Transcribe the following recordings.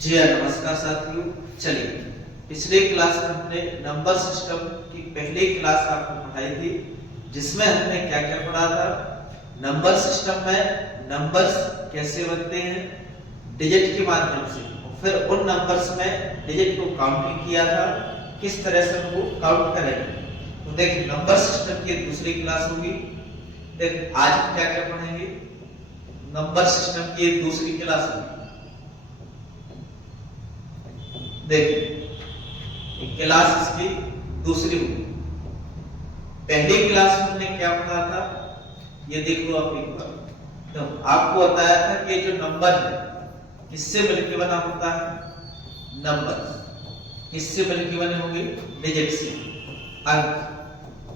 जी हाँ, नमस्कार साथियों। चलिए, पिछले क्लास में हमने नंबर सिस्टम की पहली क्लास आपको पढ़ाई थी, जिसमें हमने क्या क्या पढ़ा था। नंबर सिस्टम में नंबर्स कैसे बनते हैं डिजिट के माध्यम से, और फिर उन नंबर्स में डिजिट को काउंटिंग किया था, किस तरह से उनको काउंट करेंगे। तो देखिए, नंबर सिस्टम की दूसरी क्लास होगी। देखिए, आज हम क्या क्या पढ़ेंगे। नंबर सिस्टम की दूसरी क्लास होगी। देखिए, क्लास इसकी दूसरी होगी। पहली क्लास में हमने क्या पढ़ा था, ये देख लो आप एक बार। तो आपको बताया था कि ये जो नंबर है किससे मिलकर बना होता है। नंबर किससे मिलकर बने होंगे, डिजिट से। अंक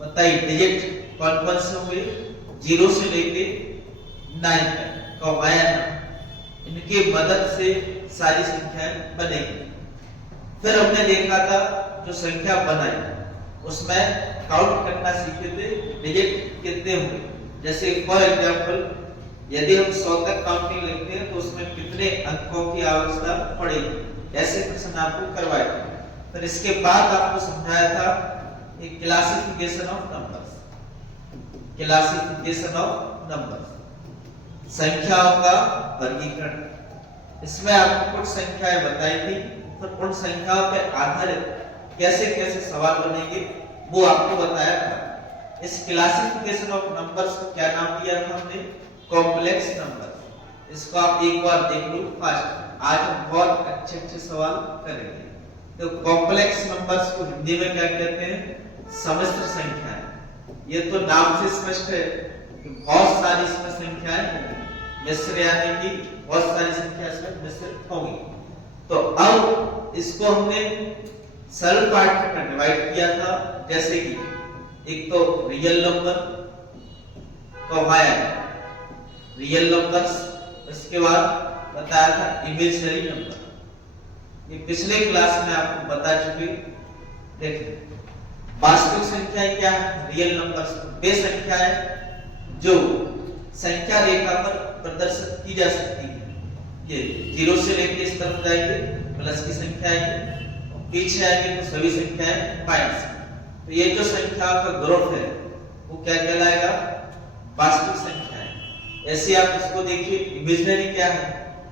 बताइए, डिजिट कौन कौन से होंगे, 0 से लेके 9 तक का इनके मदद से सारी संख्याएं बनेगी। फिर हमने देखा था जो संख्या बनाई उसमें काउंट करना सीखे थे, डिजिट कितने होंगे। जैसे फॉर एग्जांपल, यदि हम 100 तक काउंटिंग लिखते हैं तो उसमें कितने अंकों की आवश्यकता पड़ेगी, ऐसे प्रश्न आपको करवाए थे। फिर इसके बाद आपको समझाया था एक classification of numbers. Classification of numbers, संख्याओं का वर्गीकरण। इसमें आपको कुछ संख्याएं बताई थी, तो उन संख्याओं पे आधारित कैसे कैसे सवाल बनेंगे वो आपको बताया था। इस क्लासिफिकेशन ऑफ नंबर्स को क्या नाम दिया था हमने, कॉम्प्लेक्स नंबर। इसको आप एक बार देख लो फास्ट। आज हम बहुत अच्छे अच्छे सवाल करेंगे। तो कॉम्प्लेक्स नंबर्स को हिंदी में क्या कहते हैं, सम्मिश्र संख्याएं। ये तो नाम से स्पष्ट है कि बहुत सारी इसमें संख्याएं होंगी। मिश्र यानी कि बहुत सारी संख्या इसमें मिश्रित होंगी। तो अब इसको हमने सरल पार्ट में डिवाइड किया था, जैसे कि एक तो रियल नंबर रियल नंबर्स, इसके बाद बताया था इमेजिनरी नंबर। ये पिछले क्लास में आपको बता चुके। देखिए, वास्तविक संख्याएं क्या है, रियल नंबर्स वे संख्याएं जो संख्या रेखा पर प्रदर्शित की जा सकती है। ये 0 से लेकर इस तरफ जाएंगे प्लस की संख्या आएगी, और पीछे आएंगे तो सभी संख्याएं माइनस। तो ये जो संख्या का ग्रुप है वो क्या कहलाएगा, वास्तविक संख्याएं। ऐसे आप इसको देखिए, इमेजिनरी क्या है,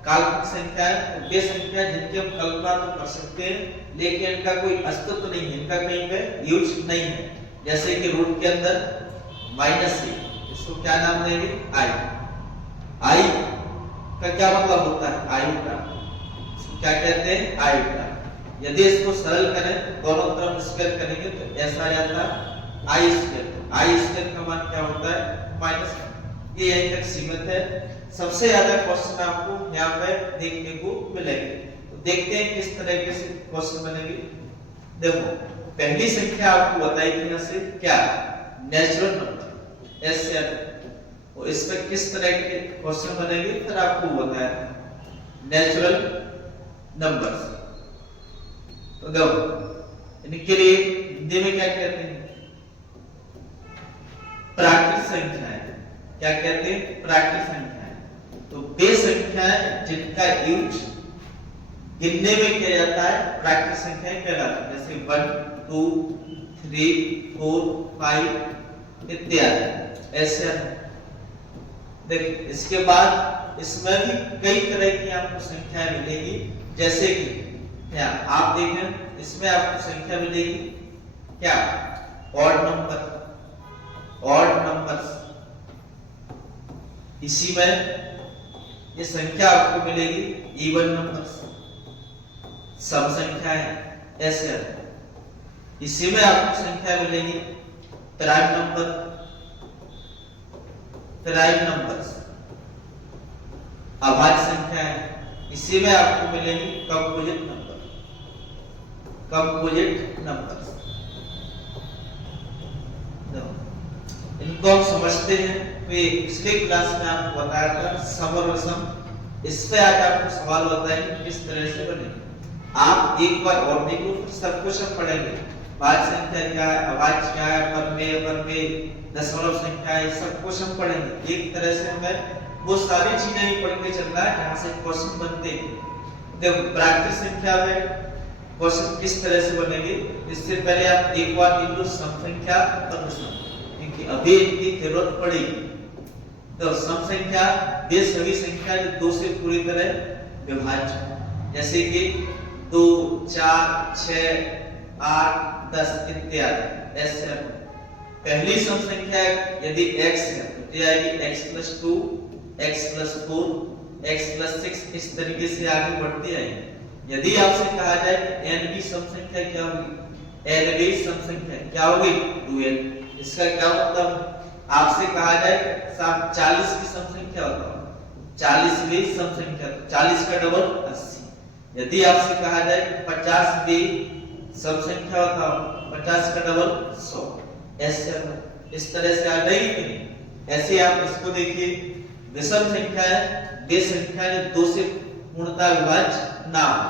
काल्पनिक संख्याएं। तो वे संख्याएं जिनकी हम कल्पना तो कर सकते हैं लेकिन इनका कोई अस्तित्व नहीं है, इनका कहीं पे यूज नहीं है। जैसे कि रूट के अंदर -a, इसको क्या नाम देंगे, आई का क्या मतलब होता है, आयोटा। इसको क्या कहते हैं, आयोटा। यदि इसको सरल करें, दोनों तरफ स्क्वायर करेंगे तो ऐसा आ जाता है आई स्क्वायर। आई स्क्वायर का मान क्या होता है, -1। ये यहीं तक सीमित है। सबसे ज्यादा क्वेश्चन आपको यहाँ पे देखने को मिलेंगे। तो देखते हैं किस तरीके से क्वेश्चन बनेंगे। देखो, पहली संख्या आपको बताई थी यहाँ से, क्या, नेचुरल नंबर, एस। और इस पे किस तरह के क्वेश्चन बनेंगे फिर आपको बताया, नेचुरल नंबर्स। तो देखो, इनके लिए हिंदी में क्या कहते हैं, प्राकृतिक संख्याएं। क्या कहते हैं, प्राकृतिक संख्याएं। तो वे संख्याएं जिनका यूज गिनने में किया जाता है प्राकृतिक संख्याएं कहलाती हैं। जैसे 1 2 3 4 5 इत्यादि, ऐसे। देखिए, इसके बाद इसमें भी कई तरह की आपको संख्याएं मिलेगी। जैसे कि आप देखें, इसमें आपको संख्या मिलेगी क्या, ऑड नंबर, ऑड नंबर्स। इसी में ये संख्या आपको मिलेगी इवन नंबर्स, सम संख्याएं, ऐसे। इसी में आपको संख्या मिलेगी प्राइम नंबर, प्राइम नंबर्स, अभाज्य संख्याएं। इसी में आपको मिलेंगी कंपोजिट नंबर, कंपोजिट नंबर्स। इनको हम समझते हैं। तो ये पिछले क्लास में आपको बताया था सम और विषम। इस पे आज आपको सवाल बताएंगे किस तरह से बनेंगे। आप एक बार और देख लो, फिर सब कुछ हम पढ़ेंगे। भाज्य संख्या क्या है, अभाज्य क्या है, परमेय, दशमलव संख्या, ये सब कुछ हम पढ़ेंगे। एक तरह से हमें वो सारी चीजें ही पढ़ के चलना है जहां से क्वेश्चन बनते हैं। देखो प्राकृतिक संख्या में क्वेश्चन किस तरह से बनेगी, इससे पहले आप एक बार लिख लो सम संख्या और विषम, क्योंकि अभी इनकी जरूरत पड़ेगी। तो सम संख्या वे सभी संख्या जो 2 से पूरी तरह विभाज्य, जैसे कि 2, 4, 6, 8, 10 इत्यादि। ऐसे पहली सम संख्या यदि x है तो ये आएगी x + 2, x + 4, x + 6, इस तरीके से आगे बढ़ती आएगी। यदि आपसे कहा जाए कि n की सम संख्या क्या होगी, n की सम संख्या क्या होगी 2n, इसका क्या मतलब, आपसे कहा जाए कि साहब 40 की सम संख्या बताओ, 40 की सम संख्या, तो 40 का डबल 80। यदि आपसे कहा जाए कि 50 की सम संख्या बताओ, 50 का डबल 100। ऐसे इस तरह से आ जाएगी कि नहीं। ऐसे आप इसको देखिए, विषम संख्या है वे संख्या जो 2 से पूर्णतः विभाज्य ना हो,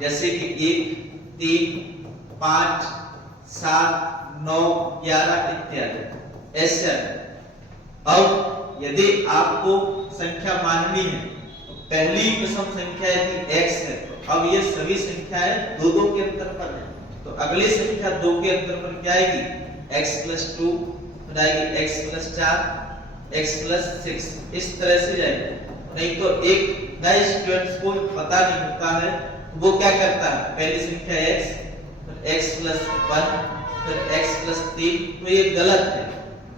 जैसे कि 1, 3, 5, 7, 9, 11 इत्यादि। ऐसे अब यदि आपको संख्या माननी है, पहली विषम संख्या यदि x है तो अब ये सभी संख्याएं 2-2 के अंतर पर है, तो अगली संख्या 2 के अंतर पर क्या आएगी, x + 2, फिर आएगी x + 4, x + 6, इस तरह से जाएगी। नहीं तो एक नए स्टूडेंट्स को पता नहीं होता है, वो क्या करता है, पहली संख्या x, फिर x + 1, फिर x + 3, तो ये गलत है।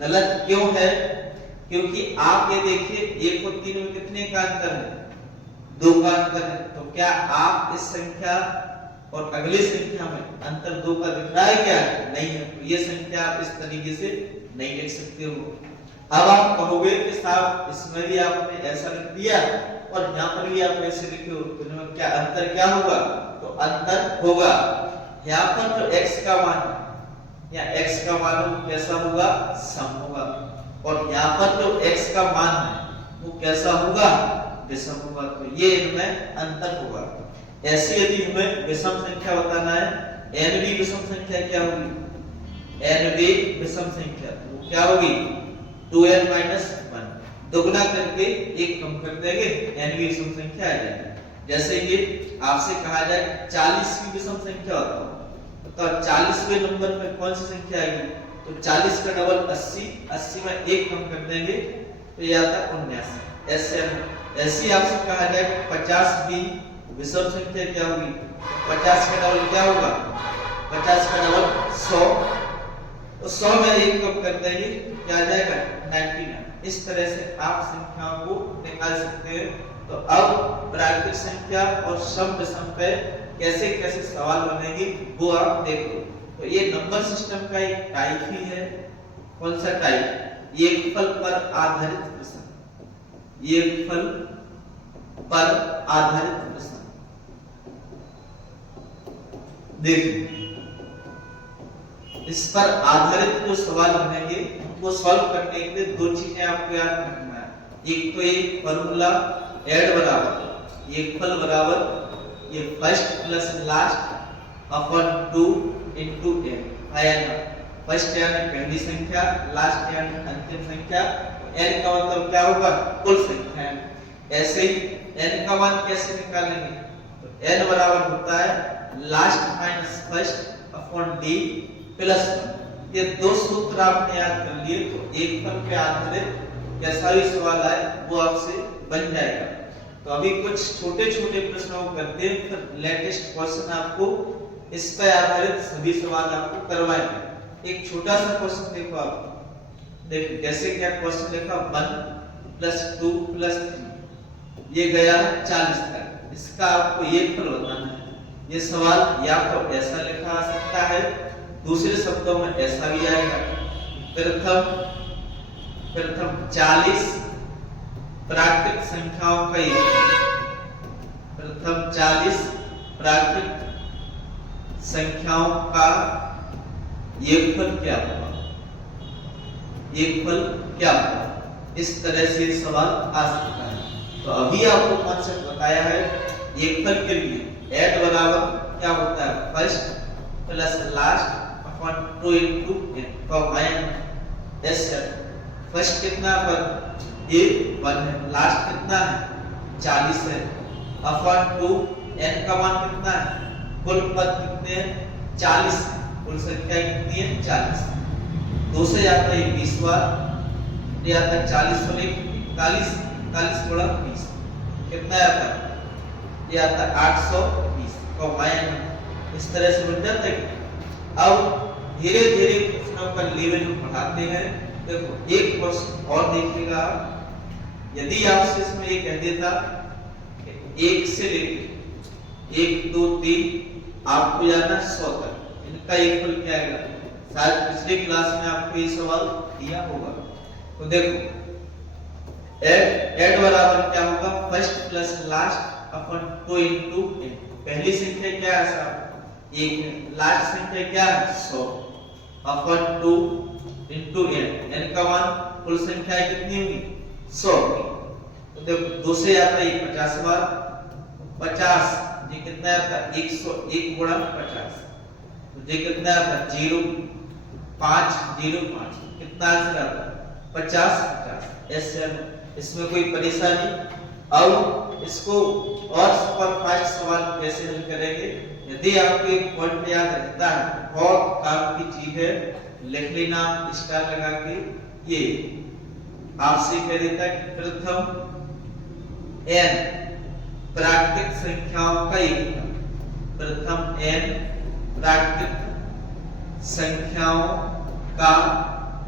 गलत क्यों है, क्योंकि आप ये देखिए 1 और 3 में कितने का अंतर है, 2 का अंतर है। तो क्या आप इस संख्या और अगली संख्या में अंतर 2 का दिख रहा है क्या, नहीं है, तो ये संख्या आप इस तरीके से नहीं लिख सकते हो। अब आप कहोगे कि साहब इसमें भी आपने ऐसा लिख दिया और यहाँ पर भी आप ऐसे लिखे हो, तो इनमें क्या अंतर क्या होगा, तो अंतर होगा यहाँ पर जो x का मान है या x का मान कैसा होगा, सम होगा, और यहाँ पर जो x का मान है वो कैसा होगा, विषम होगा, तो ये इनमें अंतर होगा। ऐसे यदि हमें विषम संख्या बताना है, n भी विषम संख्या क्या होगी, n भी विषम संख्या वो क्या होगी 2n - 1, दोगुना करके 1 कम कर देंगे, n की विषम संख्या आ जाएगी। जैसे कि आपसे कहा जाए 40 की विषम संख्या बताओ, तो 40वें नंबर पे कौन सी संख्या आएगी, तो 40 का डबल 80, 80 में 1 कम कर देंगे तो ये आता है 79। ऐसे आपसे कहा जाए 50 की विषम संख्या क्या होगी, 50 का डबल क्या होगा, 50 का डबल 100, तो 100 में 1 कम कर देंगे क्या आ जाएगा 99। इस तरह से आप संख्याओं को निकाल सकते हैं। तो अब प्राकृतिक संख्या और सम विषम पे कैसे कैसे सवाल बनेगी वो आप देखो। तो ये नंबर सिस्टम का एक टाइप ही है। कौन सा टाइप, योगफल पर आधारित प्रश्न, योगफल पर आधारित प्रश्न। देखिए इस पर आधारित जो सवाल बनेंगे उनको सॉल्व करने के लिए 2 चीजें आपको याद रखना है। एक तो ये फॉर्मूला ऐड बराबर योगफल बराबर ये first plus last upon 2 into n आएगा। फर्स्ट यानी पहली संख्या, लास्ट यानी अंतिम संख्या, n का मतलब क्या होगा, कुल संख्या। ऐसे ही n का मान कैसे निकालेंगे, तो n बराबर होता है last minus first upon d plus 1। ये 2 सूत्र आपने याद कर लिए तो एक पर पे आधारित कैसा भी सवाल आए वो आपसे बन जाएगा। तो अभी कुछ छोटे छोटे प्रश्नों को करते हैं, फिर लेटेस्ट क्वेश्चन आपको इस पर आधारित सभी सवाल आपको करवाएंगे। एक छोटा सा क्वेश्चन देखो आप, देखो जैसे क्या क्वेश्चन देखा 1 + 2 + 3 ये गया 40 तक, इसका आपको ये फल बताना है। ये सवाल या तो ऐसा लिखा आ सकता है, दूसरे शब्दों में ऐसा भी आएगा। प्रथम 40 प्राकृतिक संख्याओं का प्रथम 40 प्राकृतिक संख्याओं का योगफल क्या होगा, योगफल क्या होगा, इस तरह से सवाल आ सकता है। तो अभी आपको कॉन्सेप्ट बताया है योगफल के लिए ऐड बराबर क्या होता है, first plus last upon 2 into n का माइनस s। फर्स्ट कितना पर ये 1 है, लास्ट कितना है 40 है, अपॉन 2 n का मान कितना है, कुल पद कितने हैं 40, कुल संख्या कितनी है 40। 2 से जाता है 20 बार, ये आता है 40 और 41, 41 गुणा 20 कितना आता है, ये आता है 820 का वायन। इस तरह से बन जाता है। अब धीरे धीरे प्रश्नों का लेवल बढ़ाते हैं। देखो एक क्वेश्चन और देखिएगा, यदि आपसे इसमें ये कह देता 1 से लेकर 1 2 3 आपको जाना 100 तक, इनका इक्वल क्या आएगा, शायद पिछले क्लास में आपको ये सवाल दिया होगा। तो देखो ऐड बराबर क्या होगा, फर्स्ट प्लस लास्ट अपन 2 into n। पहली संख्या क्या है साहब 1 है, लास्ट संख्या क्या है 100 अपन 2 into n। n का मान कुल संख्या कितनी होगी 100 की। तो देखो 2 से आता है 50 बार, 50 ये कितना आता है 101 गुणा 50, तो ये कितना आता है 0 5 0 5 कितना आंसर आता है 50 50। ऐसे इसमें कोई परेशानी। अब इसको और सुपरफास्ट सवाल कैसे हल करेंगे, यदि आपको एक पॉइंट याद रहता है बहुत काम की चीज है, लिख लेना स्टार लगा के। ये आपसे कह देता है कि प्रथम n प्राकृतिक संख्याओं का योगफल, प्रथम n प्राकृतिक संख्याओं का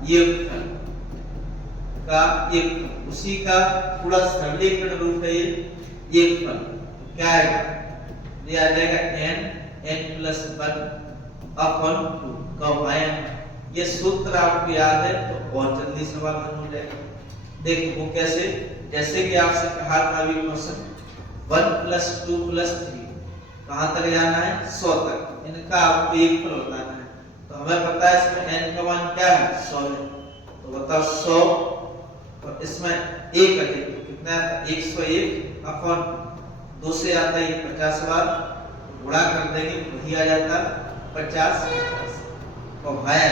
योगफल उसी का पूरा सरलीकरण रूप है ये योगफल। क्या आएगा, ये आ जाएगा n plus 1 upon 2 का वायन। ये सूत्र आपको याद है तो और जल्दी सवाल हल हो जाएगा। देखो वो कैसे, जैसे कि आपसे कहा था अभी क्वेश्चन 1 plus 2 plus 3 कहां तक जाना है 100 तक, इनका आपको योगफल बताना है। तो हमें पता है इसमें n का मान क्या है 100 है, तो बताओ 100 और इसमें 1 अधिक कितना आता है 101 अपॉन 2 से आता है 50 बार, गुणा कर देंगे वही आ जाता 50 50 और भाया।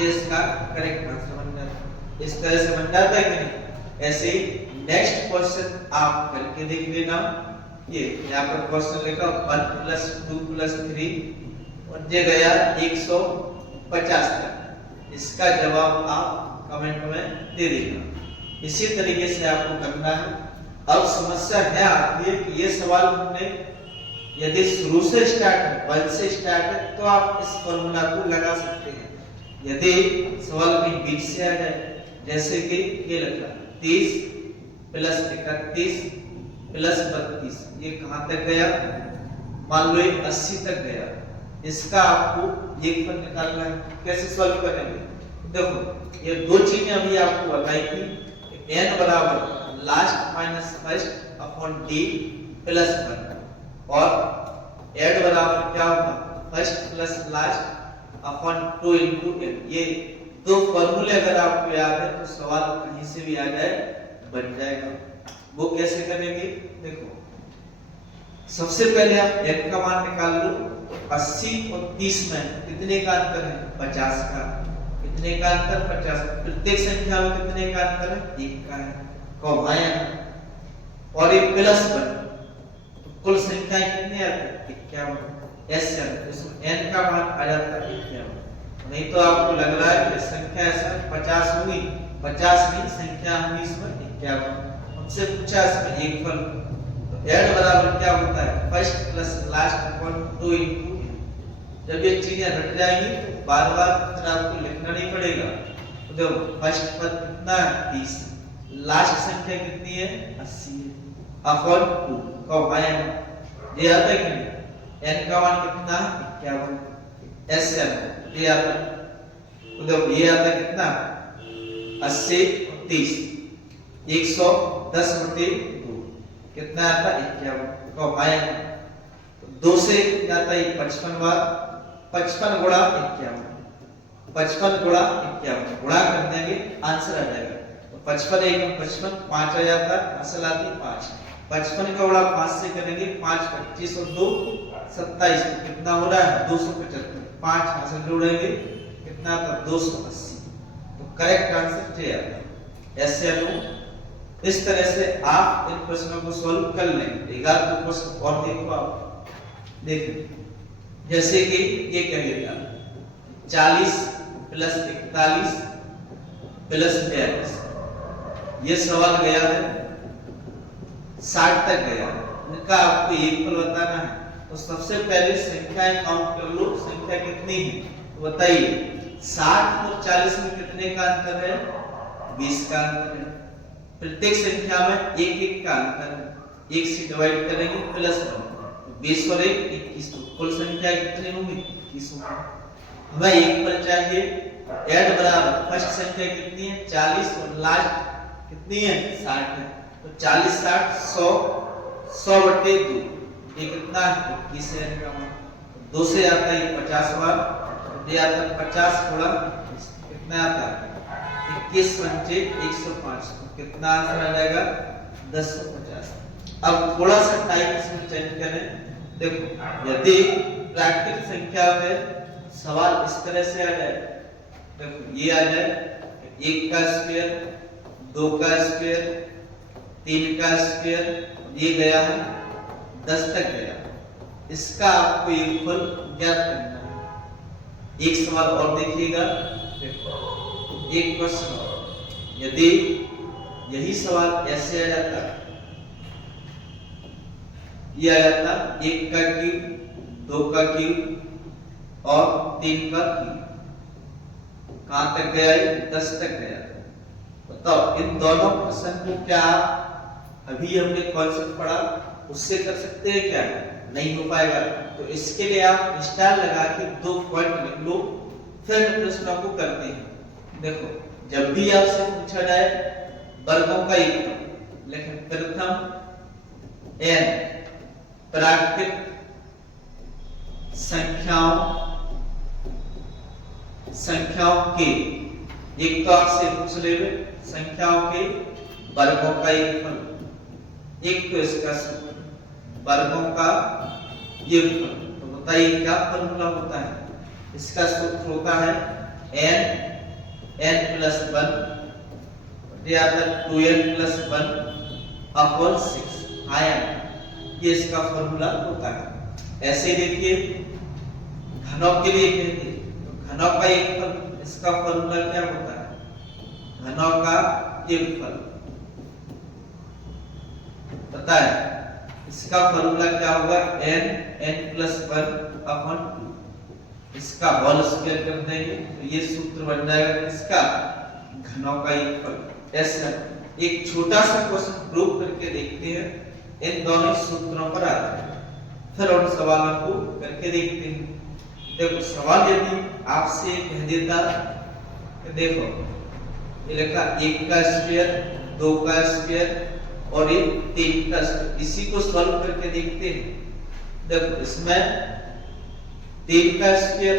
ये इसका करेक्ट आंसर बन जाता है। इस तरह से बन जाता है कि नहीं। ऐसे ही नेक्स्ट क्वेश्चन आप करके देख लेना। ये यहाँ पर क्वेश्चन लिखा 1 plus 2 plus 3 और ये गया 150 तक। इसका जवाब आप कमेंट में दे देना। इसी तरीके से आपको करना है। अब समस्या है आती है कि ये सवाल हमने यदि शुरू से स्टार्ट है 1 से स्टार्ट है तो आप इस फॉर्मूला को लगा सकते हैं। यदि सवाल कहीं बीच से आ जाए, जैसे कि ये लगा 30 प्लस 31 प्लस 32, ये कहां तक गया, मान लो 80 तक गया। इसका आपको योगफल निकालना है। कैसे सॉल्व करेंगे, देखो ये दो चीजें अभी आपको बताई थी, n बराबर last minus first upon d plus 1 और ऐड बराबर क्या होगा first plus last upon 2 into n। ये दो फॉर्मूले अगर आपको याद है तो सवाल कहीं से भी आ जाए बन जाएगा। वो कैसे करेंगे, देखो सबसे पहले आप n का मान निकाल लो। 80 और 30 में कितने का अंतर है 50 का, कितने का अंतर 50। प्रत्येक संख्या में कितने का अंतर है 1 का है, कौमायन और ये प्लस 1 तो कुल संख्या कितनी आती है 51। ऐसे इसमें n का मान आ जाता है 51। नहीं तो आपको लग रहा है कि संख्या ऐसा 50 होगी, 50 नहीं संख्या होगी इसमें 51। हमसे पूछा इसमें योगफल, तो ऐड बराबर क्या होता है first plus last upon 2 into n। जब ये चीजें हट जाएंगी तो बार-बार आपको लिखना नहीं पड़ेगा। तो देखो फर्स्ट पद कितना है 30, लास्ट संख्या कितनी है 80 अपॉन 2 का वायन। ये आता है कि नहीं, n का मान कितना है 51। ऐसे ये आता है, तो देखो ये आता है कितना 80 और 30 110/2 कितना आता है 51 का वायन। तो 2 से जाता है 55 बार, 55 गुणा 51, 55 गुणा 51 गुणा कर देंगे आंसर आ जाएगा। तो 55 एकम 55 5 आ जाता है, असल आती है 5। 55 का गुणा 5 से करेंगे 5 25 और 2 27, तो कितना हो रहा है 275। 5 हासिल जोड़ेंगे कितना आता 280। तो करेक्ट आंसर ये आता है। ऐसे इस तरह से आप इन प्रश्नों को सॉल्व कर लेंगे। एक आध क्वेश्चन और देखो आप। देखिए जैसे कि ये कहेगा 40 प्लस 41 प्लस 42, ये सवाल गया है 60 तक गया है, इनका आपको योगफल बताना है। तो सबसे पहले संख्याएं काउंट कर लो, संख्या कितनी है तो बताइए। 60 और 40 में कितने का अंतर है? 20 का अंतर है। प्रत्येक संख्या में एक एक का अंतर है, एक से डिवाइड करेंगे प्लस 1, 20 और 1 21, तो कुल संख्या कितनी होगी? 21 होगी। हमें एक पर चाहिए, ऐड बराबर फर्स्ट संख्या कितनी है? 40 और लास्ट कितनी है? 60 है। तो 40 60 100 100 बटे 2, ये कितना है? 21 है इनका मान। 2 से आता है ये 50 बार, ये आता है 50 गुणा कितना आता है? 21 पंचे 105, तो कितना आंसर आ जाएगा? 1050। अब थोड़ा सा टाइप इसमें चेंज करें। देखो यदि प्राकृतिक संख्या में सवाल इस तरह से आ जाए, देखो ये आ जाए 1 का स्क्वायर, 2 का स्क्वायर, 3 का स्क्वायर, ये गया है 10 तक गया। इसका आपको योगफल ज्ञात करना है। एक सवाल और देखिएगा, देखो एक क्वेश्चन और, यदि यही सवाल ऐसे आ जाता, ये आ जाता 1 का क्यूब, 2 का क्यूब और 3 का क्यूब, कहां तक गया? 10 तक गया। बताओ इन दोनों प्रश्न को क्या अभी हमने कॉन्सेप्ट पढ़ा उससे कर सकते हैं क्या? नहीं हो पाएगा। तो इसके लिए आप स्टार लगा के 2 पॉइंट लिख लो, फिर प्रश्नों को करते हैं। देखो जब भी आपसे पूछा जाए वर्गों का योगफल, लेकिन प्रथम n प्राकृतिक संख्याओं के, एक तो आपसे पूछ ले संख्याओं के वर्गों का योगफल, एक तो इसका सूत्र वर्गों का योगफल। तो बताइए क्या फॉर्मूला होता है? इसका सूत्र होता है n प्लस 1 या 2n प्लस 1 अपॉन 6 आयन, ये इसका फॉर्मूला होता है। ऐसे देखिए घनों के लिए कहते हैं, तो घनों का योगफल, इसका फॉर्मूला क्या होता है? घनों का योगफल पता है, इसका फॉर्मूला क्या होगा? n प्लस 1 अपॉन 2, इसका होल स्क्वायर कर देंगे तो ये सूत्र बन जाएगा इसका घनों का योगफल। ऐसा एक छोटा सा क्वेश्चन प्रूव करके देखते हैं, इन दोनों सूत्रों पर आते हैं, फिर उन सवालों को करके देखते हैं। देखो सवाल यदि आपसे कह देता कि देखो ये लिखा 1 का स्क्वायर, 2 का स्क्वायर और ये 3 का स्क्वायर, इसी को सॉल्व करके देखते हैं। देखो इसमें 3 का स्क्वायर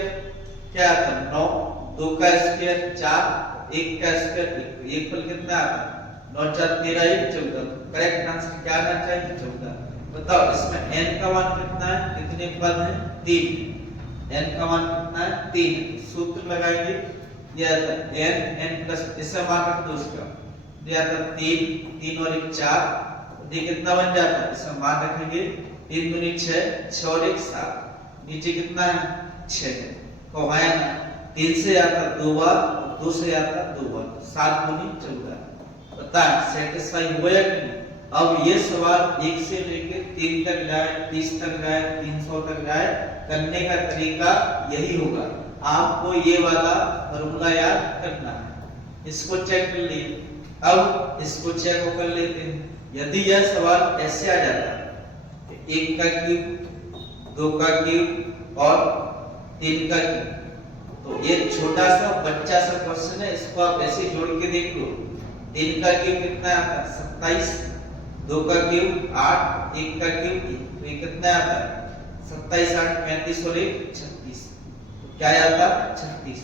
क्या आता है? 9, 2 का स्क्वायर 4, 1 का स्क्वायर 1, ये फल कितना आता है? 9 4 13 1 14, करेक्ट आंसर क्या आना चाहिए? 14। बताओ इसमें n का मान कितना है? कितने पद हैं? 3, n का मान कितना है? 3। सूत्र लगाएंगे, ये आता है n प्लस, इसका मान रख दो उसका, ये आता है 3 और 1 4, ये कितना बन जाता है? इसका मान रखेंगे 3 दूनी 6, 6 और 1 7, नीचे कितना है? 6 है। तो आया ना 3 से आता 2 बार, 2 से आता 2 बार, 7 दूनी 14। बता सेटिस्फाई हुआ या नहीं? अब ये सवाल 1 से लेकर 3 तक जाए, 30 तक जाए, 300 तक जाए, करने का तरीका यही होगा। आपको ये वाला फॉर्मूला याद करना है, इसको चेक कर लीजिए। अब इसको चेक कर लेते हैं। यदि यह सवाल ऐसे आ जाता 1 का क्यूब, 2 का क्यूब और 3 का क्यूब, तो ये छोटा सा बच्चा सा क्वेश्चन है, इसको आप ऐसे जोड़ के देख लो। 3 का क्यूब कितना आता है? 27, 2 का क्यूब 8, 1 का क्यूब 1, तो ये कितना आता है? 27 8 35 और 1 36, तो क्या आता है? 36।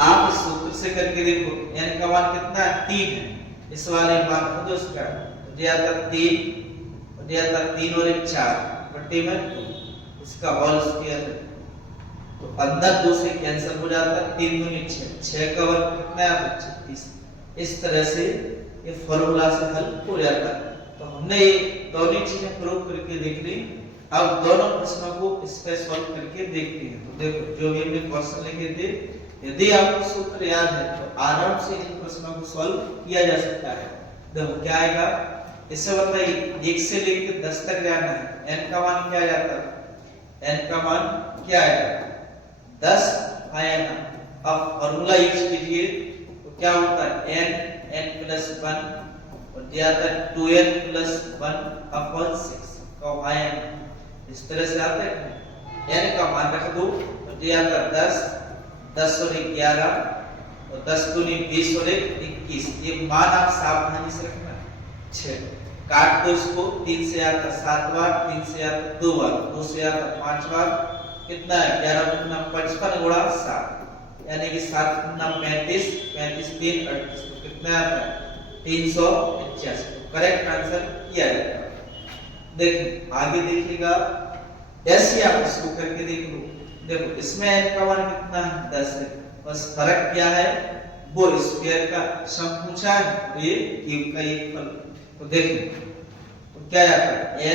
आप इस सूत्र से करके देखो, n का मान कितना है? 3 है, इस वाले मान को दो उसका, तो ये आता 3, और ये आता 3 और 1 4 बटे में 2, इसका होल स्क्वायर है, तो अंदर 2 से कैंसिल हो जाता है, 3 दूनी 6, 6 का वर्ग कितना है? 36। इस तरह से ये फॉर्मूला से हल हो जाता है। तो हमने ये दोनों चीजें प्रूव करके देख ली। अब दोनों प्रश्नों को इस पे सॉल्व करके देखते हैं। तो देखो जो भी हमने क्वेश्चन लिखे थे, यदि आपको सूत्र याद है तो आराम से इन प्रश्नों को सॉल्व किया जा सकता है। देखो क्या आएगा, इससे बताइए 1 से लेकर 10 तक जाना है, n का मान क्या जाता है, n का मान क्या आएगा 10 आया ना। अब फॉर्मूला यूज कीजिए तो क्या होता है n प्लस 1 और ये आता है 2n प्लस 1 अपॉन 6 का आया ना। इस तरह से आता है n का मान रख दो तो ये आता है 10 10 और 11 और 10 दूनी 20 और 21। ये मान आप सावधानी से रखना। 6 काट दो इसको, 3 से आता 7 बार, 3 से आता 2 बार, 2 से आता 5 बार, कितना है 11 गुना 55 गुणा 7 यानी कि 7 गुना 35, 35 3 38 तो कितना आता है 385। तो करेक्ट आंसर किया जाएगा। देखिए आगे देखिएगा, ऐसे आप इसको करके देख लो। देखो इसमें n का मान कितना है 10 है, बस फर्क क्या है वो स्क्वायर का सम पूछा है और ये क्यूब का एक फल। तो देखो तो क्या आता है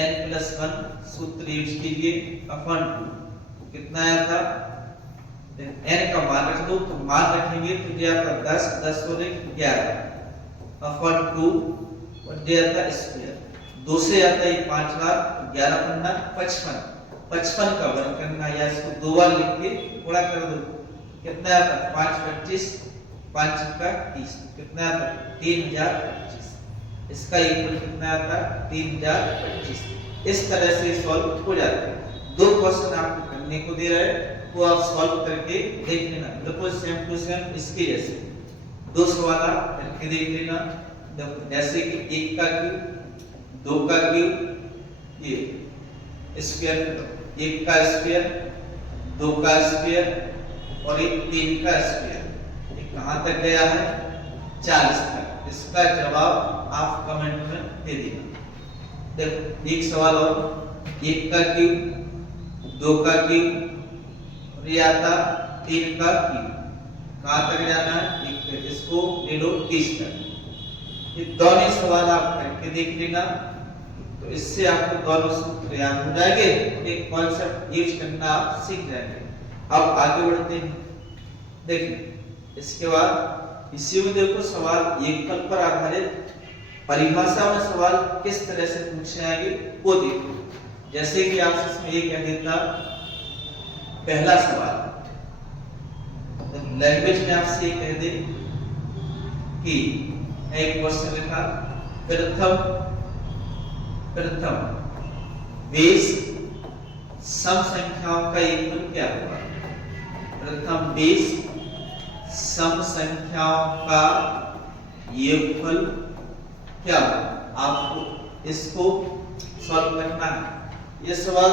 n प्लस 1 सूत्र यूज कीजिए अपॉन 2 तो कितना आया था, n का मान रख दो तो मान रखेंगे तो ये आता 10 10 और 11 अपॉन 2 और ये आता स्क्वायर। 2 से आता है 5 बार, 11 पन्ना 55, 55 का वर्ग करना या इसको 2 बार लिख के गुणा कर दो, कितना आता है 5 25 5 का 30 कितना आता है 3025। इसका इक्वल कितना आता है 3025। इस तरह से सॉल्व हो जाता है। 2 क्वेश्चन आपको करने को दे रहा है वो आप सॉल्व करके देख लेना, बिल्कुल सेम टू सेम इसके जैसे 2 सवाल आप करके देख लेना। देखो जैसे कि 1 का क्यूब, 2 का क्यूब, ये स्क्वायर, 1 का स्क्वायर, 2 का स्क्वायर और एक 3 का स्क्वायर, ये कहां तक गया है 40 तक। इसका जवाब आप कमेंट में दे देना। देखो एक सवाल और, 1 का क्यूब, 2 का क्यूब और ये आता 3 का क्यूब, कहां तक जाना है इसको ले लो 30 तक। ये दोनों सवाल आप करके देख लेना तो इससे आपको दोनों सूत्र याद हो जाएंगे, एक कॉन्सेप्ट यूज करना आप सीख जाएंगे। अब आगे बढ़ते हैं। देखिए इसके बाद इसी में देखो सवाल एक पल पर आधारित परिभाषा में सवाल किस तरह से पूछे आएंगे वो देखो। जैसे कि आपसे इसमें ये कह देता पहला सवाल, लैंग्वेज में आपसे ये कह दे कि एक क्वेश्चन लिखा, प्रथम 20 सम संख्याओं का योगफल क्या होगा। प्रथम 20 सम संख्याओं का योगफल क्या होगा, आपको इसको सॉल्व करना है। ये सवाल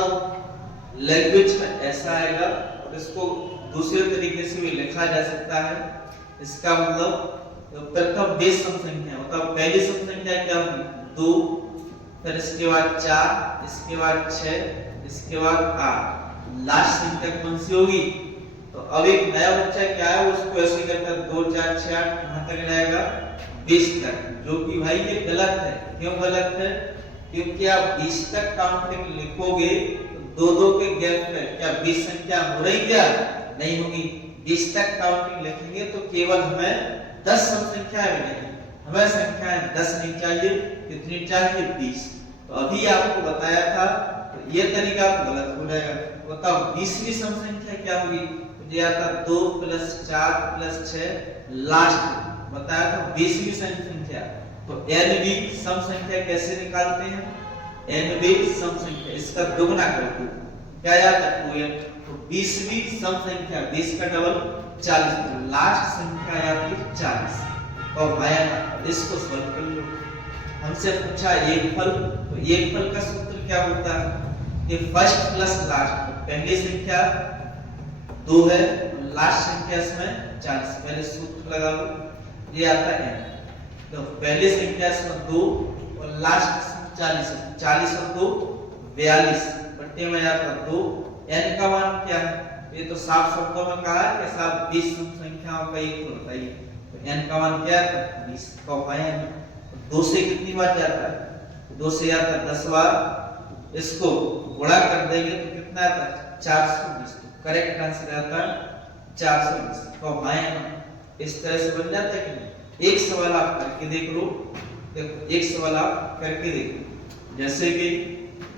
लैंग्वेज में ऐसा आएगा और इसको दूसरे तरीके से भी लिखा जा सकता है। इसका मतलब प्रथम 20 सम संख्या मतलब पहली सम संख्या क्या होगी 2, फिर इसके बाद 4, इसके बाद 6, इसके बाद 8, लास्ट संख्या कौन सी होगी। तो अब एक नया बच्चा क्या है उसको ऐसे करता है 2 4 6 8 कहां तक जाएगा 20 तक, जो कि भाई ये गलत है। क्यों गलत है, क्योंकि आप 20 तक काउंटिंग लिखोगे तो 2 के गैप में क्या 20 संख्या हो रही क्या नहीं होगी। 20 तक काउंटिंग लिखेंगे तो केवल हमें 10 सम संख्याएं मिलेंगी, हमें संख्याएं 10 नहीं चाहिए, कितनी चाहिए 20। तो अभी आपको बताया था तो ये तरीका गलत हो जाएगा। बताओ 20वीं सम संख्या क्या होगी, तो ये आता 2 + 4 + 6 लास्ट बताया था 20वीं सम संख्या। तो nवीं सम संख्या कैसे निकालते हैं, nवीं सम संख्या इसका दुगना कर दो क्या आता है 2n। तो 20वीं सम संख्या 20 का डबल 40, लास्ट संख्या आपकी 40 और भाई इसको सॉल्व कर लो। हमसे पूछा एक फल, तो एक फल का सूत्र क्या होता है कि फर्स्ट प्लस लास्ट, पहली संख्या 2 है, लास्ट संख्या इसमें 40, पहले सूत्र लगा लो, ये आता है n। तो पहली संख्या इसमें 2 और लास्ट 40 है, 40 और 2 42, बट्टे में आता 2, n का मान क्या है, ये तो साफ शब्दों में कहा है कि साफ 20 संख्याओं का एक होता है। तो n का मान क्या है 20 का उपाय है। 2 से कितनी बार जाता है, 2 से आता 10 बार, इसको गुणा कर देंगे तो कितना आता है 420। तो करेक्ट आंसर आता है 420। तो हमारे इस तरह से बन जाता है कि नहीं। एक सवाल आप करके देख लो, देखो एक सवाल आप करके देखो, जैसे कि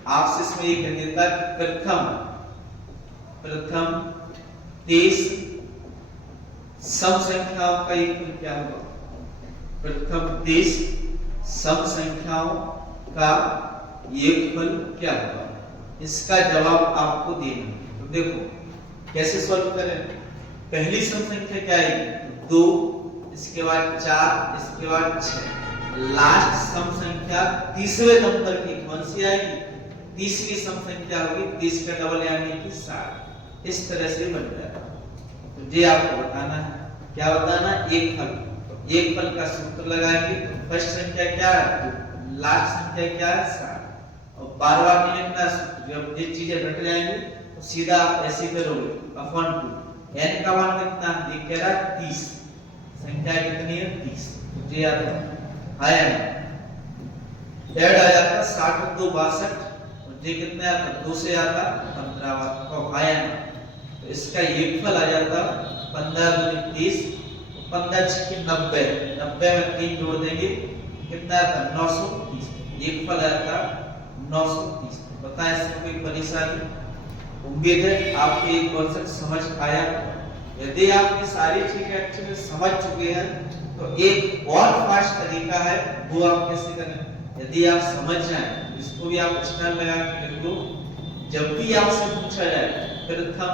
आपसे इसमें ये कह देता है प्रथम 23 सम संख्याओं का योगफल क्या होगा। प्रथम 23 सम संख्याओं का योगफल क्या होगा, इसका जवाब आपको देना है। तो देखो कैसे सॉल्व करें। पहली सम संख्या क्या आएगी 2, इसके बाद 4, इसके बाद 6। लास्ट सम संख्या तीसरे नंबर की कौन सी आएगी, तीसरी सम संख्या होगी 30 का डबल यानी कि 60। इस तरह से बन जाएगा। तो ये आपको बताना है, क्या बताना, एक फल। तो एक फल का सूत्र लगाएंगे तो फर्स्ट संख्या क्या है, लास्ट संख्या क्या है 60। और बार बार नहीं लिखना सूत्र, जब ये चीजें रट जाएंगी तो सीधा आप ऐसे करोगे अपॉन 2। n का मान कितना, ये कह रहा है 30, संख्या कितनी है 30। तो ये आता है ऐड आ जाता 60 और 2 62। ये कितना आता 2 से आता 15 का आया। तो इसका योगफल आ जाता 15 दूनी 30, 15 छक्के 90, 90 में 3 जोड़ देंगे कितना आता 930। योगफल आता 930। बताएं इसमें कोई परेशानी। उम्मीद है आपको ये कॉन्सेप्ट समझ आया। यदि आप ये सारी चीजें अच्छे से समझ चुके हैं तो एक और फास्ट तरीका है, वो आप कैसे करें। यदि आप समझ जाएं, इसको भी आप स्टार लगा के लिख दो। जब भी आपसे पूछा जाए प्रथम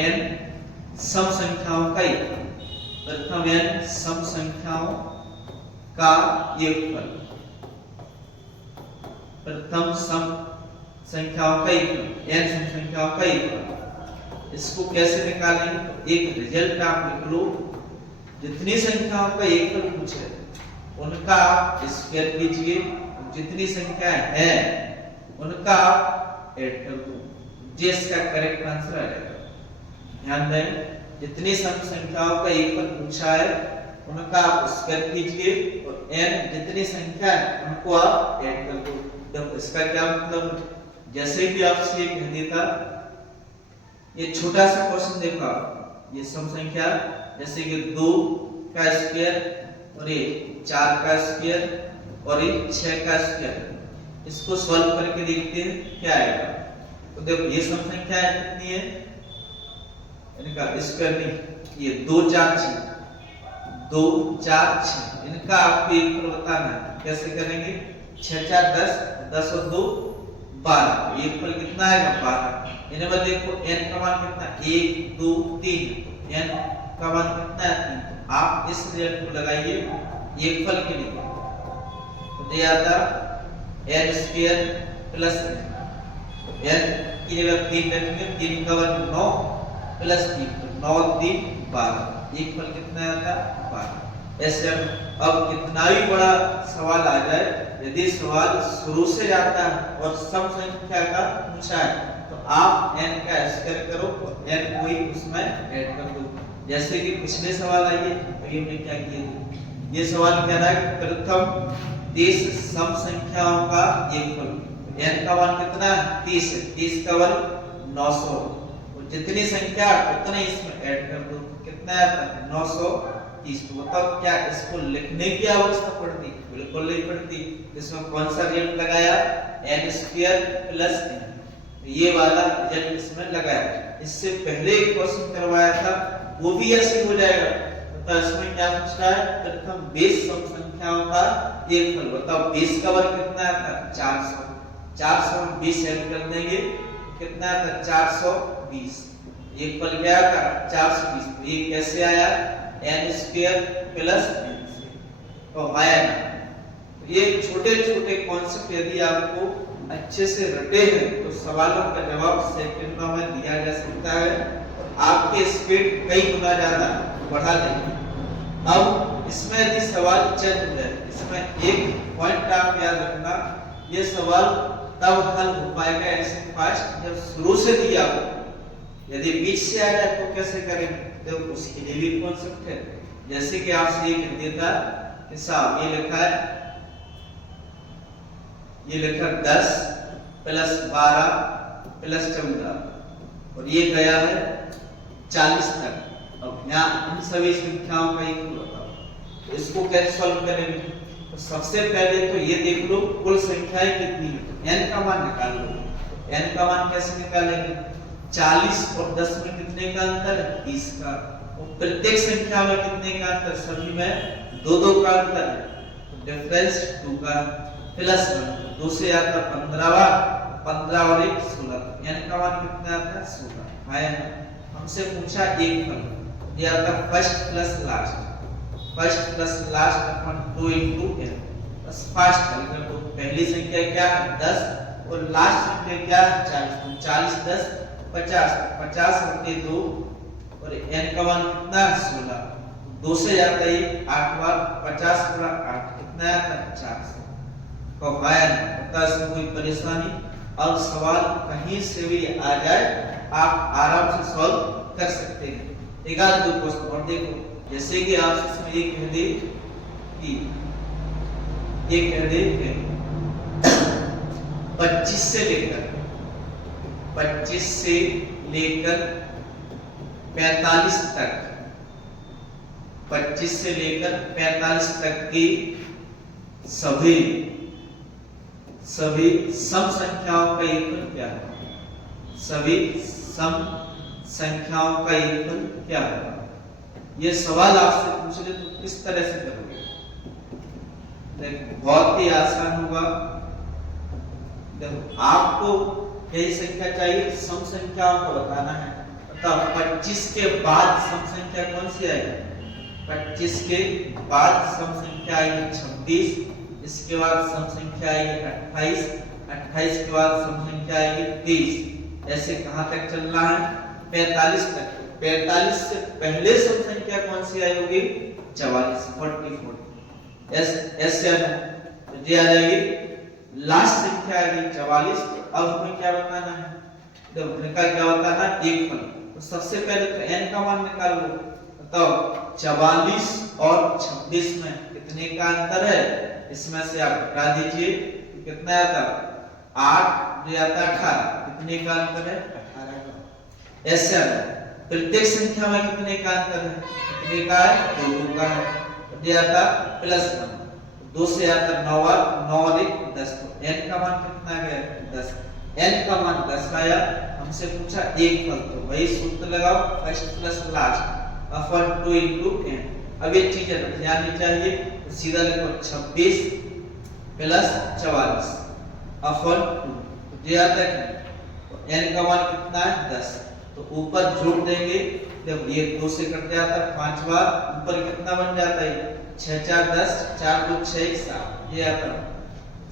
n सम संख्याओं का योगफल, प्रथम n सम संख्याओं का योगफल, प्रथम सम संख्याओं का योगफल, n सम संख्याओं का योगफल। इसको कैसे निकालेंगे, तो एक रिजल्ट आप लिख लो। जितनी संख्याओं का योगफल पूछे उनका आप स्क्वायर कीजिए, जितनी संख्या है उनका आप ऐड कर दो, ये इसका करेक्ट आंसर आ जाएगा। ध्यान दें, जितनी संख्याओं का योगफल पूछा है उनका आप स्क्वायर कीजिए और n जितनी संख्या है उनको आप ऐड कर दो। तो इसका क्या मतलब, जैसे कि आपसे ये कह देता, ये छोटा सा क्वेश्चन देखा, ये सम संख्या जैसे कि 2 का स्क्वायर और ये 4 का स्क्वायर और ये 6 का स्क्वायर, इसको सॉल्व करके देखते हैं क्या आएगा। तो देखो ये सम संख्या कितनी है, इनका स्क्वायर नहीं, ये 2 4 6, 2 4 6, इनका आपको योगफल बताना है। कैसे करेंगे, 6 4 10, 10 और 2 12, योगफल कितना आएगा 12। इनमें देखो n का मान कितना 1 2 3, n का मान कितना है 3। तो आप इस रिजल्ट को लगाइए योगफल के लिए, तो ये आता n स्क्वायर प्लस n की जगह 3 रखेंगे, 3 का वर्ग 9 प्लस 3, तो 9 3 12, योगफल कितना आता 12। ऐसे अब कितना भी बड़ा सवाल आ जाए, यदि सवाल शुरू से जाता है और सम संख्या का पूछा है तो आप n का स्क्वायर करो और n कोई उसमें ऐड कर दो। जैसे कि पिछले सवाल आइए तो हमने क्या किया, ये सवाल कह रहा है प्रथम 30 सम संख्याओं का योगफल, n का मान कितना है 30 है, 30 का वर्ग 900, तो जितनी संख्या उतने इसमें ऐड कर दो, कितना आता है 930। तो बताओ क्या इसको लिखने की आवश्यकता पड़ती, बिल्कुल नहीं पड़ती। इसमें कौन सा रिजल्ट लगाया, n स्क्वायर प्लस n, ये वाला रिजल्ट इसमें लगाया। इससे पहले एक क्वेश्चन करवाया था वो भी ऐसे हो जाएगा। तो इसमें क्या पूछा है, प्रथम 20 सम संख्याओं का योगफल, बताओ 20 का वर्ग कितना आता है 400, 400 में 20 ऐड कर देंगे कितना आता है 420, योगफल क्या आता है 420। तो ये कैसे आया, n स्क्वायर प्लस n से, तो आया ना। तो ये छोटे छोटे कॉन्सेप्ट यदि आपको अच्छे से रटे हैं तो सवालों का जवाब सेकंडों में दिया जा सकता है और आपके स्पीड कई गुना ज्यादा बढ़ा देंगे। अब इसमें यदि सवाल चल जाए, इसमें एक पॉइंट आप याद रखना, ये सवाल तब हल हो पाएगा ऐसे फास्ट जब शुरू से दिया हो। यदि बीच से आ जाए तो कैसे करेंगे, तो उसके लिए भी कॉन्सेप्ट है। जैसे कि आपसे ये कह देता हिसाब ये लिखा है, ये लिखा 10 प्लस 12 प्लस 14 और ये गया है 40 तक। अब यहाँ इन सभी संख्याओं का एक बताओ, तो इसको कैसे सॉल्व करेंगे? तो सबसे पहले तो ये देख लो कुल संख्याएं कितनी है, तो n का मान निकाल लो। तो n का मान कैसे निकालेंगे? 40 और 10 में कितने का अंतर है? 30 का। और प्रत्येक संख्या में कितने का अंतर? सभी में 2-2 का अंतर है, तो डिफरेंस 2 का प्लस 1, 2 से आता 15वां, 15 और 1 16, n का मान कितना आता है? 16 आया। हमसे पूछा एक फल, ये आता first plus last, first plus last upon 2 into n, बस फास्ट हल कर दो। पहली संख्या क्या है? 10 और लास्ट संख्या क्या है? 40, 40 10 50, 50 बटे 2 और n का मान कितना है? 16, 2 से आता है 8 बार, 50 गुणा 8 कितना आता है? 400। तो भाई बता इसमें कोई परेशानी? अब सवाल कहीं से भी आ जाए आप आराम से सॉल्व कर सकते हैं। एक आध दो क्वेश्चन और देखो, जैसे कि आप इसमें ये कह दे कि ये कह दे 25 से लेकर 45 तक, 25 से लेकर 45 तक की सभी सम संख्याओं का योगफल क्या है? सभी सम संख्याओं का योगफल क्या होगा? ये सवाल आपसे पूछ ले तो किस तरह से करोगे? देखो बहुत ही आसान होगा। देखो आपको यही संख्या चाहिए, सम संख्याओं को बताना है। बताओ 25 के बाद सम संख्या कौन सी आएगी? 25 के बाद सम संख्या आएगी 26, इसके बाद सम संख्या आएगी 28, 28 के बाद सम संख्या आएगी 30। ऐसे कहां तक चलना है? 45 तक। 45 से पहले सम संख्या कौन सी आई होगी? 44, 44। ऐसे तो ये आ जाएगी लास्ट संख्या आएगी 44। अब हमें क्या बताना है? देखो इनका क्या बताना है? एक फल। तो सबसे पहले तो n का मान निकाल लो। बताओ 44 और 26 में कितने का अंतर है? इसमें से आप घटा दीजिए तो कितना आता? 8 जो आता 18, कितने का अंतर है? 18 का। ऐसे प्रत्येक संख्या में कितने का अंतर है? कितने का है? 2 का है। ये आता प्लस 1, 2 से आता 9 और 1 10, तो n का मान कितना गया? 10। n का मान 10 आया। हमसे पूछा एक फल, तो वही सूत्र लगाओ, first plus last upon 2 into n। अब ये चीजें ध्यान आनी चाहिए, तो सीधा लिखो 26 प्लस 44 अपॉन 2, तो ये आता है तो n का मान कितना है? 10। तो ऊपर जोड़ देंगे, देखो ये 2 से कट जाता है 5 बार, ऊपर कितना बन जाता है? 6 4 10, 4 2 6 7, ये आता है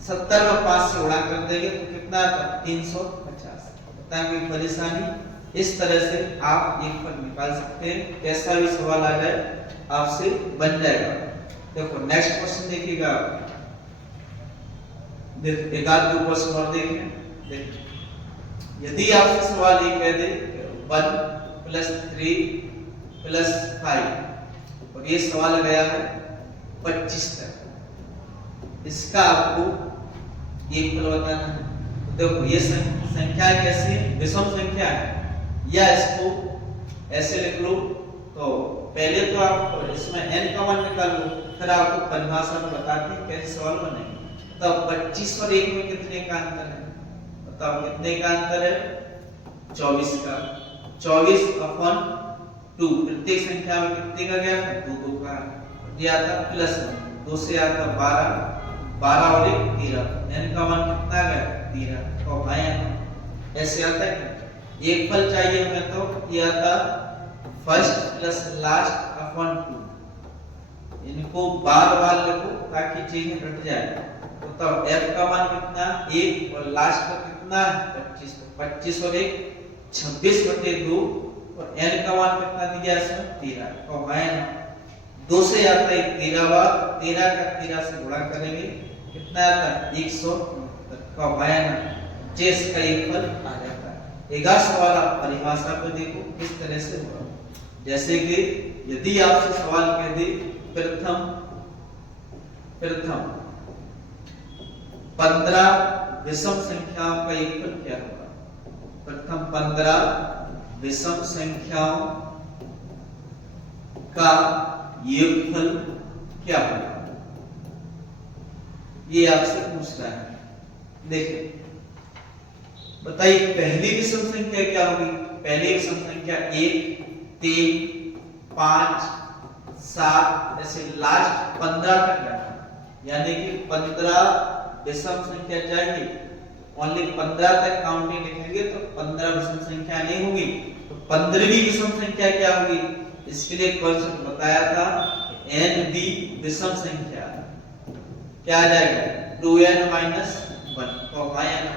70 में 5 से गुणा कर देंगे तो कितना आता है? 350। बताएं कोई परेशानी? इस तरह से आप एक फल निकाल सकते हैं, कैसा भी सवाल आ जाए आपसे बन जाएगा। देखो नेक्स्ट क्वेश्चन देखिएगा, एक आध दो क्वेश्चन और देखें। देखिए यदि आपसे सवाल ये कह दे 1 प्लस 3 प्लस 5 और ये सवाल गया है 25 तक, इसका आपको ये फल बताना है। तो देखो ये संख्या कैसी है? विषम संख्या है, या इसको ऐसे लिख लो। तो पहले तो आप इसमें n का मान निकाल लो, फिर आपको परिभाषा में बताते हैं कैसे सवाल बनेगा। तो 25 और 1 में कितने का अंतर है? बताओ कितने का अंतर है? 24 का। 24 अपॉन 2, प्रत्येक संख्या में कितने का गया? 2 का। ये आता प्लस 1, 2 से आता 12, 12 और 1 13, n का मान कितना गया? 13। तो आया ऐसे आता है। एक फल चाहिए हमें, तो ये आता फर्स्ट प्लस लास्ट अपॉन 2। इनको बार बार लिखो ताकि चीजें हट जाए। तो f का मान कितना? 1 और लास्ट का कितना है? 25। तो 25 और 1 26 बटे 2 और n का मान कितना दिया इसमें? 13। तो है 2 से आता है 13 बार, 13 का 13 से गुणा करेंगे कितना आता है? 169। तो है जिस का एक फल आ जाता है। एक सवाल आप परिभाषा को देखो किस तरह से होगा। जैसे कि यदि आपसे सवाल कह दे प्रथम प्रथम 15 विषम संख्याओं का योगफल क्या होगा? प्रथम 15 विषम संख्याओं का योगफल क्या होगा? ये आपसे पूछ रहा है। देखिए बताइए पहली विषम संख्या क्या होगी? पहली विषम संख्या 1, 3, 5, 7 ऐसे लास्ट 15 तक रहना, यानी कि 15 विषम संख्या चाहिए, ओनली 15 तक काउंटिंग लिखेंगे तो 15 विषम संख्या नहीं होगी। तो 15वीं विषम संख्या क्या होगी? इसके लिए कॉन्सेप्ट बताया था, n भी विषम संख्या क्या आ जाएगा? 2n - 1 तो आया ना।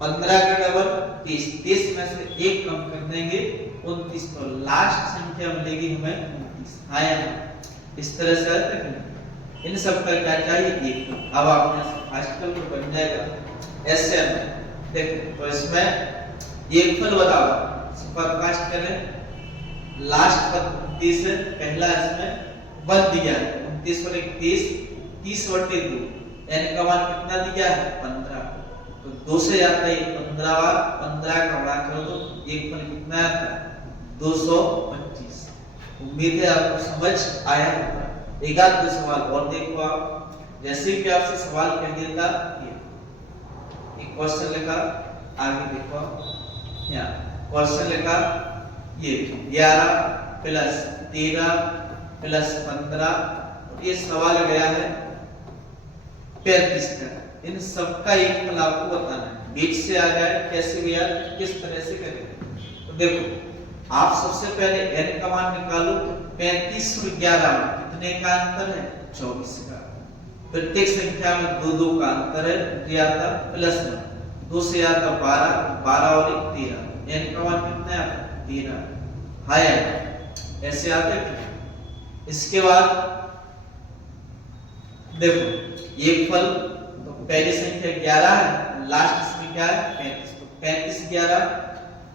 15 का डबल 30, 30 में से 1 कम कर देंगे 29, तो लास्ट संख्या मिलेगी हमें 29। आया ना। इस तरह से इन सब का क्या चाहिए? 1। अब आपने आजकल तो बन जाएगा ऐसे। देखो तो इसमें योगफल बताओ, सुपरफास्ट करें। लास्ट पर 29 है, पहला इसमें 1 दिया है, 29 पर 30, 30/2, n का मान कितना दिया है? 15। तो 2 से आता है 15 बार, 15 का बड़ा करो तो योगफल कितना आता है? 225। उम्मीद है आपको समझ आया होगा। एक आध दो सवाल और देखो आप, जैसे कि आपसे सवाल कह देता ये एक क्वेश्चन लिखा, आगे देखो यहाँ क्वेश्चन लिखा ये 11 + 13 + 15, ये सवाल गया है 35 तक। इन सबका योगफल आपको बताना है। बीच से आ जाए कैसे गया, किस तरह से करेंगे। तो देखो आप सबसे पहले n का मान निकालो, तो 35 और 11 में कितने का अंतर है? 24 का। प्रत्येक संख्या में 2 का अंतर है, ये आता +1, 2 से आता 12, 12 और 1 13, n का मान कितना है? 13। हाय ऐसे आते। इसके बाद देखो योगफल तो पहली संख्या 11 है, लास्ट इसमें क्या है? 35। तो 35 11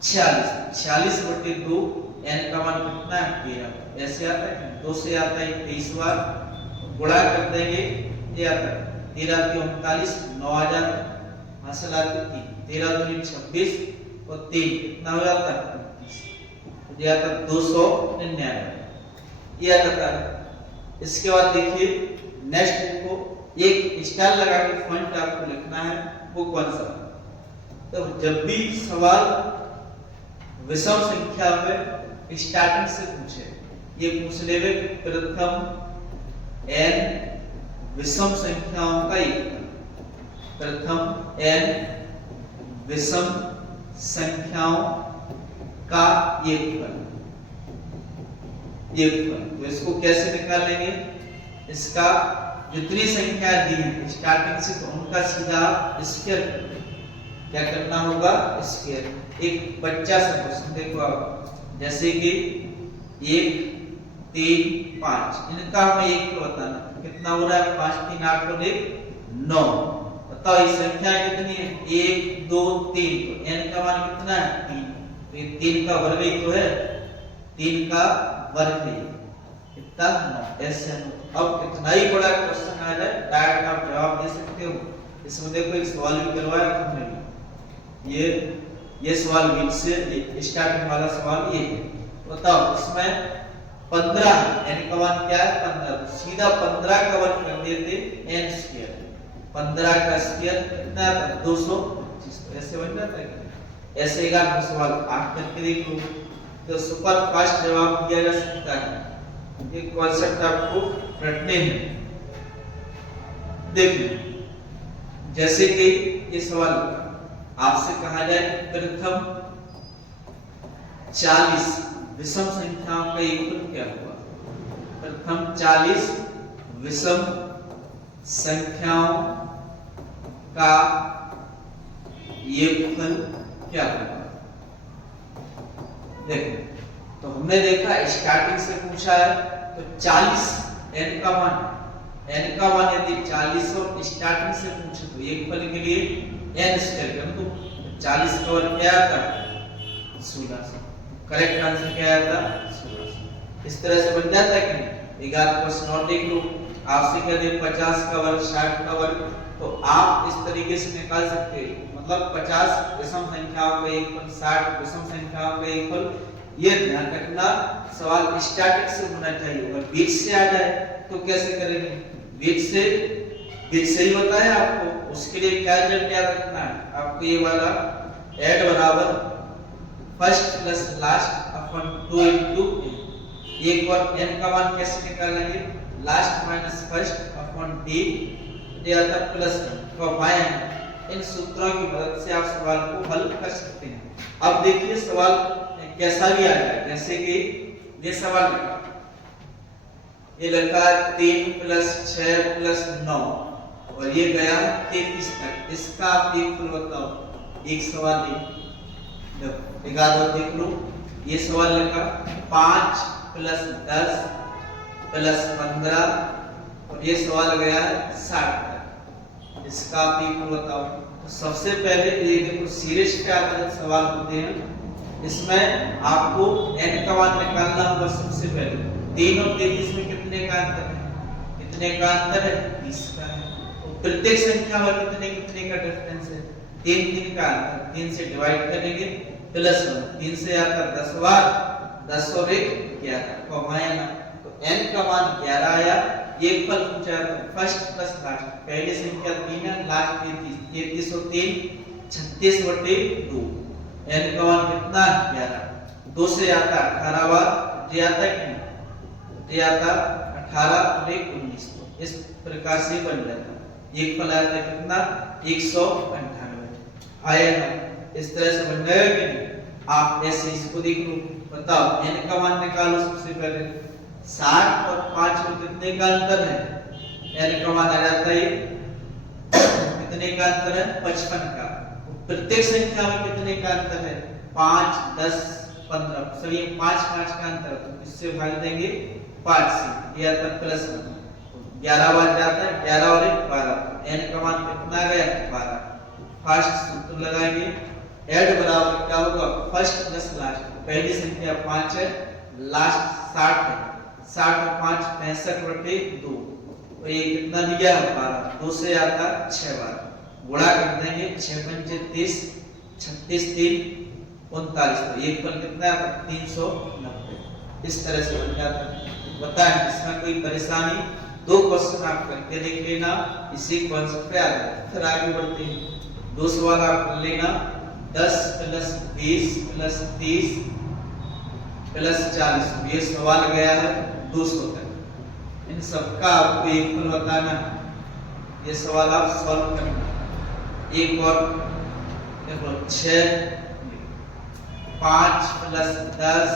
46, 46/2, n का मान कितना है? 13। ऐसे आता है। 2 से आता है 23 बार, गुणा कर देंगे, ये आता है 13 × 39, 9 आ जाता है, हासिल आती है 3, 13 × 2 26 और 3 कितना हो जाता है? 29। तो ये आता है 299, ये आ जाता है। इसके बाद देखिए नेक्स्ट देखो, एक स्टार लगा के फॉन्ट आपको लिखना है, वो कौन सा? तो जब भी सवाल विषम संख्या में स्टार्टिंग से पूछे, ये पूछ लेवे प्रथम n विषम संख्याओं का योगफल। प्रथम n विषम संख्याओं का योगफल। तो इसको कैसे निकालेंगे? इसका जितनी संख्या दी है स्टार्टिंग से, तो उनका सीधा स्क्वायर कर देंगे। क्या करना होगा? स्क्वायर। एक बच्चा सा क्वेश्चन देखो आप, जैसे कि 1 3 5, इनका हमें एक को बताना कितना हो रहा है? 5 3 8 और 1 9। बताओ ये संख्या कितनी है? 1 2 3, तो n का मान कितना है? 3। तो ये 3 का वर्ग ही तो है, 3 का वर्ग है कितना? 9। ऐसे अब कितना ही बड़ा क्वेश्चन आ जाए डायरेक्ट आप जवाब दे सकते हो। इसमें देखो एक सवाल भी करवाया हमने, ये सवाल बीच से स्टार्टिंग वाला सवाल ये है। बताओ इसमें 15 है, n का मान क्या है? 15। तो सीधा 15 का वर्ग कर देते n²। 15 का स्क्वायर कितना है? 225। तो ऐसे बन जाता है। ऐसे एक आध सवाल आप करके देख लो, तो सुपर फास्ट जवाब दिया जा सकता है। ये कॉन्सेप्ट आपको रटने हैं। देखिए जैसे कि ये सवाल आपसे कहा जाए प्रथम 40 विषम संख्याओं का योगफल क्या हुआ? प्रथम 40 विषम संख्याओं का योगफल क्या होगा? देखो तो हमने देखा स्टार्टिंग से पूछा है, तो 40 n का मान यदि 40 और स्टार्टिंग से पूछे तो योगफल के लिए n² कर दो। 40 का वर्ग क्या आता है? 16। करेक्ट आंसर क्या आता है? 16। इस तरह से बन जाता है कि नहीं? एक आध क्वेश्चन और देख लो। आपसे कह दे 50 का वर्ग 60 का वर्ग, तो आप इस तरीके से निकाल सकते हैं, मतलब 50 विषम संख्याओं का एकफल, 60 विषम संख्याओं का एकफल। ये ध्यान रखना, सवाल स्टैटिक से होना चाहिए। अगर बीच से आ जाए तो कैसे करेंगे? बीच से ही होता है आपको, उसके लिए क्या रिजल्ट याद रखना है आपको, ये वाला ऐड बराबर first plus last upon 2 into एक और n का मान कैसे निकालेंगे? Last minus first upon d आता प्लस वन। इन सूत्रों की मदद से आप सवाल को हल कर सकते हैं। अब देखिए सवाल कैसा भी आ जाए, जैसे कि ये सवाल लिखा, ये लिखा 3 प्लस 6 प्लस 9 और ये गया 33 तक, इसका आप एकफल बताओ। एक सवाल लिखा दो, देख लो, ये सवाल लिखा 5 प्लस 10 प्लस 15 और ये सवाल गया है 60 तक, इसका आप एकफल बताओ। तो सबसे पहले ये देखो सीरीज के आधारित सवाल होते हैं, इसमें आपको n का मान निकालना होगा। सबसे पहले 3 और 33 में कितने का अंतर है? कितने का अंतर है? 20 का है। तो प्रत्येक संख्या में कितने का डिफरेंस है? 3 का अंतर, 3 से डिवाइड करेंगे प्लस 1, 3 से आता 10 बार, 10 और 1 11 को घुमाया, तो n का मान 11 आया। एक फल पूछा है फर्स्ट प्लस लास्ट, पहली संख्या 3 है, लास्ट 33, 33 और 3 36/2, n का मान कितना? 11। 2 से आता 18 बार, ये आता है कि ये आता 18 और 1 19, तो इस प्रकार से बन जाता है। एक फल आता है कितना? 198 आया ना, इस तरह से बन जाएगा कि नहीं? आप ऐसे इसको देख लो, बताओ n का मान निकालो। सबसे पहले 60 और 5 में कितने का अंतर है? n का मान आ जाता है कितने का अंतर है? 55 का। प्रत्येक संख्या में कितने का अंतर है? 5 10 15, सॉरी 5 5 का अंतर, तो इससे भाग देंगे 5 से, ये आता है प्लस 1, 11 बार जाता है, 11 और 1 12, n का मान कितना गया? 12। फर्स्ट सूत्र लगाएंगे, ऐड बराबर क्या होगा? फर्स्ट प्लस लास्ट, पहली संख्या 5 है, लास्ट 60 है, 60 और 5 65/2, तो ये कितना दिया? 12। 2 से आता 6 बार, गुणा कर देंगे, 6 पंचे 30, 36 3 39, तो एक फल कितना है? 390। इस तरह से बन जाता है। बताएं इसमें कोई परेशानी? 2 क्वेश्चन आप करके देख लेना, इसी कॉन्सेप्ट पे आ जाए। फिर आगे बढ़ते हैं, 2 सवाल आप कर लेना, 10 प्लस 20 प्लस 30 प्लस 40, ये सवाल गया है 200 तक। इन सबका आपको एकफल बताना है, ये सवाल आप सॉल्व करना। एक और देखो 6 5 प्लस 10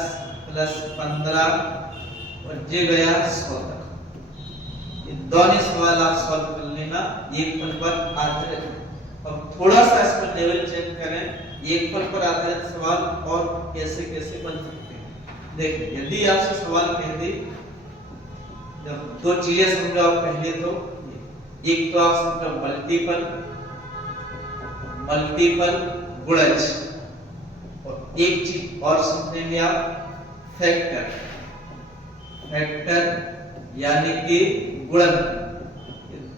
प्लस 15 और ये गया 100 तक। ये दोनों सवाल आप सॉल्व कर लेना एक फल पर आधारित। अब थोड़ा सा इस पर लेवल चेक करें, एक फल पर आधारित सवाल और कैसे कैसे बन सकते हैं। देखिए यदि आपसे सवाल कह दे, जब 2 चीजें समझो आप, पहले तो एक तो आप समझो मल्टीपल गुणज, और एक चीज और समझेंगे आप फैक्टर यानी कि गुणनखंड।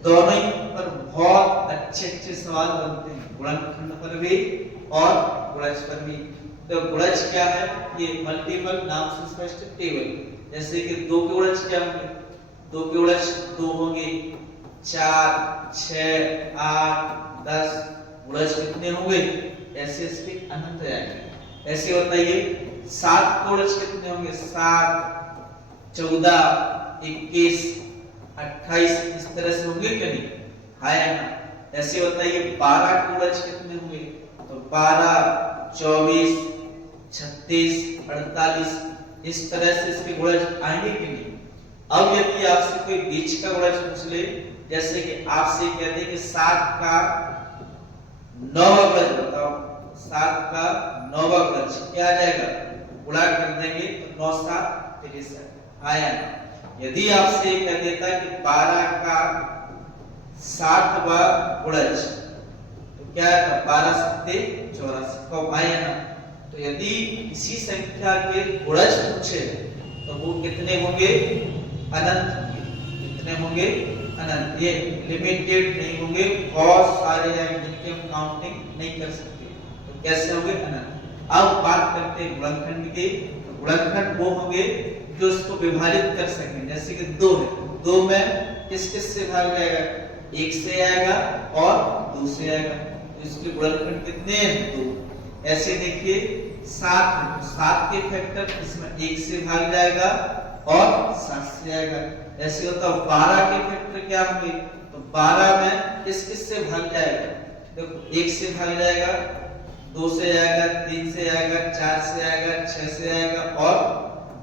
दोनों ही पर बहुत अच्छे सवाल बनते हैं, गुणनखंड पर भी और गुणज पर भी। तो गुणज क्या है? ये मल्टीपल नाम से स्पष्ट टेबल, जैसे कि 2 के गुणज क्या होंगे? 2 के गुणज 2 होंगे, 4 6 8 10, गुणज कितने होंगे? ऐसे इसके अनंत जाएंगे। ऐसे बताइए 7 के गुणज कितने होंगे? 7 14 21 28, इस तरह से होंगे कि नहीं? है ना। ऐसे बताइए 12 के गुणज कितने होंगे? तो 12 24 36 48, इस तरह से इसके गुणज आएंगे कि नहीं? अब यदि आपसे कोई बीच का गुणज पूछ ले, जैसे कि आपसे कहते हैं कि 7 का 9वां गज बताओ, 7 का 9वां गज क्या आ जाएगा? गुणा कर देंगे तो 9 7 63 आया। यदि आपसे कह देता कि 12 का 7वां गुणज, तो क्या है? 12 7 84 कब आया ना। तो यदि इसी संख्या के गुणज पूछे तो वो कितने होंगे? अनंत होंगे। कितने होंगे? अनंत। ये लिमिटेड नहीं होंगे, बहुत सारे हैं जिनकी हम काउंटिंग नहीं कर सकते, तो कैसे होंगे? अनंत। अब बात करते हैं गुणनखंड की। तो गुणनखंड वो होंगे जो इसको विभाजित कर सकें। जैसे कि 2 है, 2 में किस किस से भाग जाएगा? 1 से आएगा और 2 से आएगा, तो इसके गुणनखंड कितने हैं? 2। ऐसे देखिए 7 है, तो 7 के फैक्टर इसमें 1 से भाग जाएगा और 7 से आएगा। ऐसे होता है 12 के फैक्टर क्या होंगे? तो 12 में किस किस से भाग जाएगा? देखो 1 से भाग जाएगा, 2 से आएगा, 3 से आएगा, 4 से आएगा, 6 से आएगा और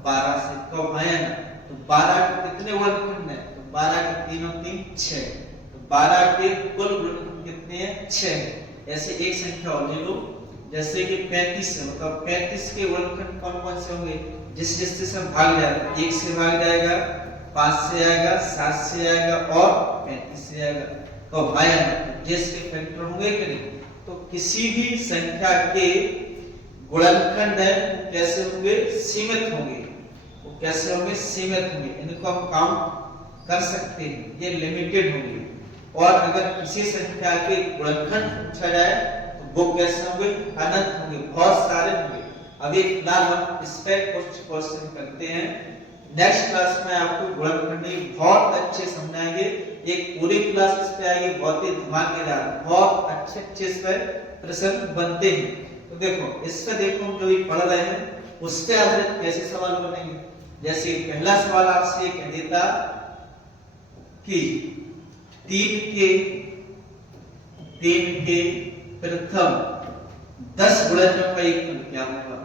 12 से। तो है ना, तो 12 के कितने गुणनखंड है? तो 12 के 3 और 3 6, तो 12 के कुल गुणनखंड कितने हैं? 6 है। ऐसे एक संख्या और ले लो, जैसे कि 35 है, मतलब 35 के गुणनखंड कौन कौन से होंगे? जिस जिससे से भाग जाएगा, 1 से भाग जाएगा, 5 से आएगा, 7 से आएगा और 35 से आएगा। तो भाई जिसके फैक्टर होंगे कि नहीं? तो किसी भी संख्या के गुणनखंड है कैसे होंगे? सीमित होंगे। वो कैसे होंगे? सीमित होंगे। इनको हम काउंट कर सकते हैं, ये लिमिटेड होंगे। और अगर किसी संख्या के गुणनखंड पूछा जाए तो वो कैसे होंगे? अनंत होंगे, बहुत सारे होंगे। अभी फिलहाल हम इस पे कुछ क्वेश्चन करते हैं। नेक्स्ट क्लास में आपको गुणनखंड बहुत अच्छे समझाएंगे, एक पूरी क्लास इस पे आएगी, बहुत ही धमाकेदार, बहुत अच्छे अच्छे इस पे प्रश्न बनते हैं। तो देखो इस पे देखो हम जो भी पढ़ रहे हैं उसके आधारित कैसे सवाल बनेंगे। जैसे पहला सवाल आपसे कह देता कि 3 के प्रथम 10 गुणजों का एक क्या होगा?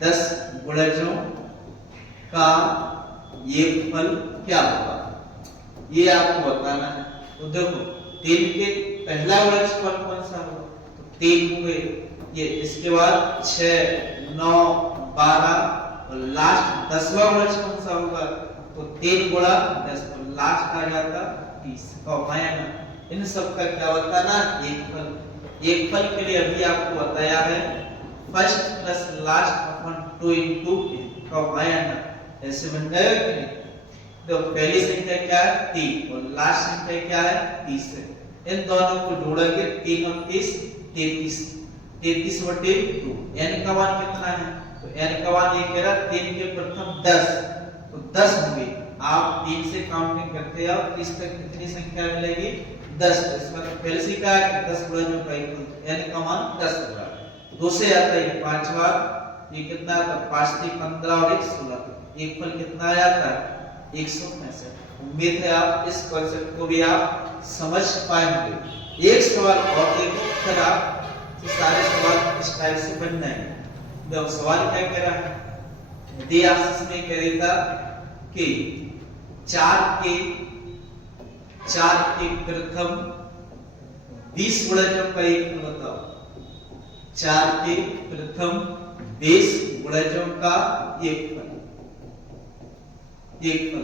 10 गुणजों का योगफल क्या होगा, ये आपको बताना है। तो देखो 3 के पहला गुणज कौन सा होगा? तो 3 हुए, ये इसके बाद 6, 9, 12 और लास्ट 10वां गुणज कौन सा होगा? तो 3 गुणा 10, तो लास्ट आ जाता 30। तो ना इन सब का क्या बताना? एक फल के लिए अभी आपको बताया है first plus last upon 2 into ना ऐसे बन जाएगा कि नहीं? तो पहली संख्या क्या है? 3 और लास्ट संख्या क्या है? 30 है। इन दोनों को जोड़ेंगे 3 और 30 33, 33/2। n का मान कितना है? तो n का मान ये कह रहा 3 के प्रथम 10, तो 10 होंगे। आप 3 से काउंटिंग करते आओ, 30 तक कितनी संख्या मिलेगी? 10। इसका तो पहले से क्या है? 10 गुणजों का n का मान 10 होगा। 2 से आता है 5वां, ये कितना आता? 5 से 15 और 1 16, एक फल कितना आता है? 165। उम्मीद है आप इस कॉन्सेप्ट को भी आप समझ पाएंगे। एक सवाल और देखो, फिर आप सारे सवाल इस टाइप से बन जाएंगे। देखो सवाल क्या कह रहा है? यदि आप इसमें कह देता कि 4 के प्रथम 20 गुणजों का एक फल बताओ। 4 के प्रथम 20 गुणजों का एक फल,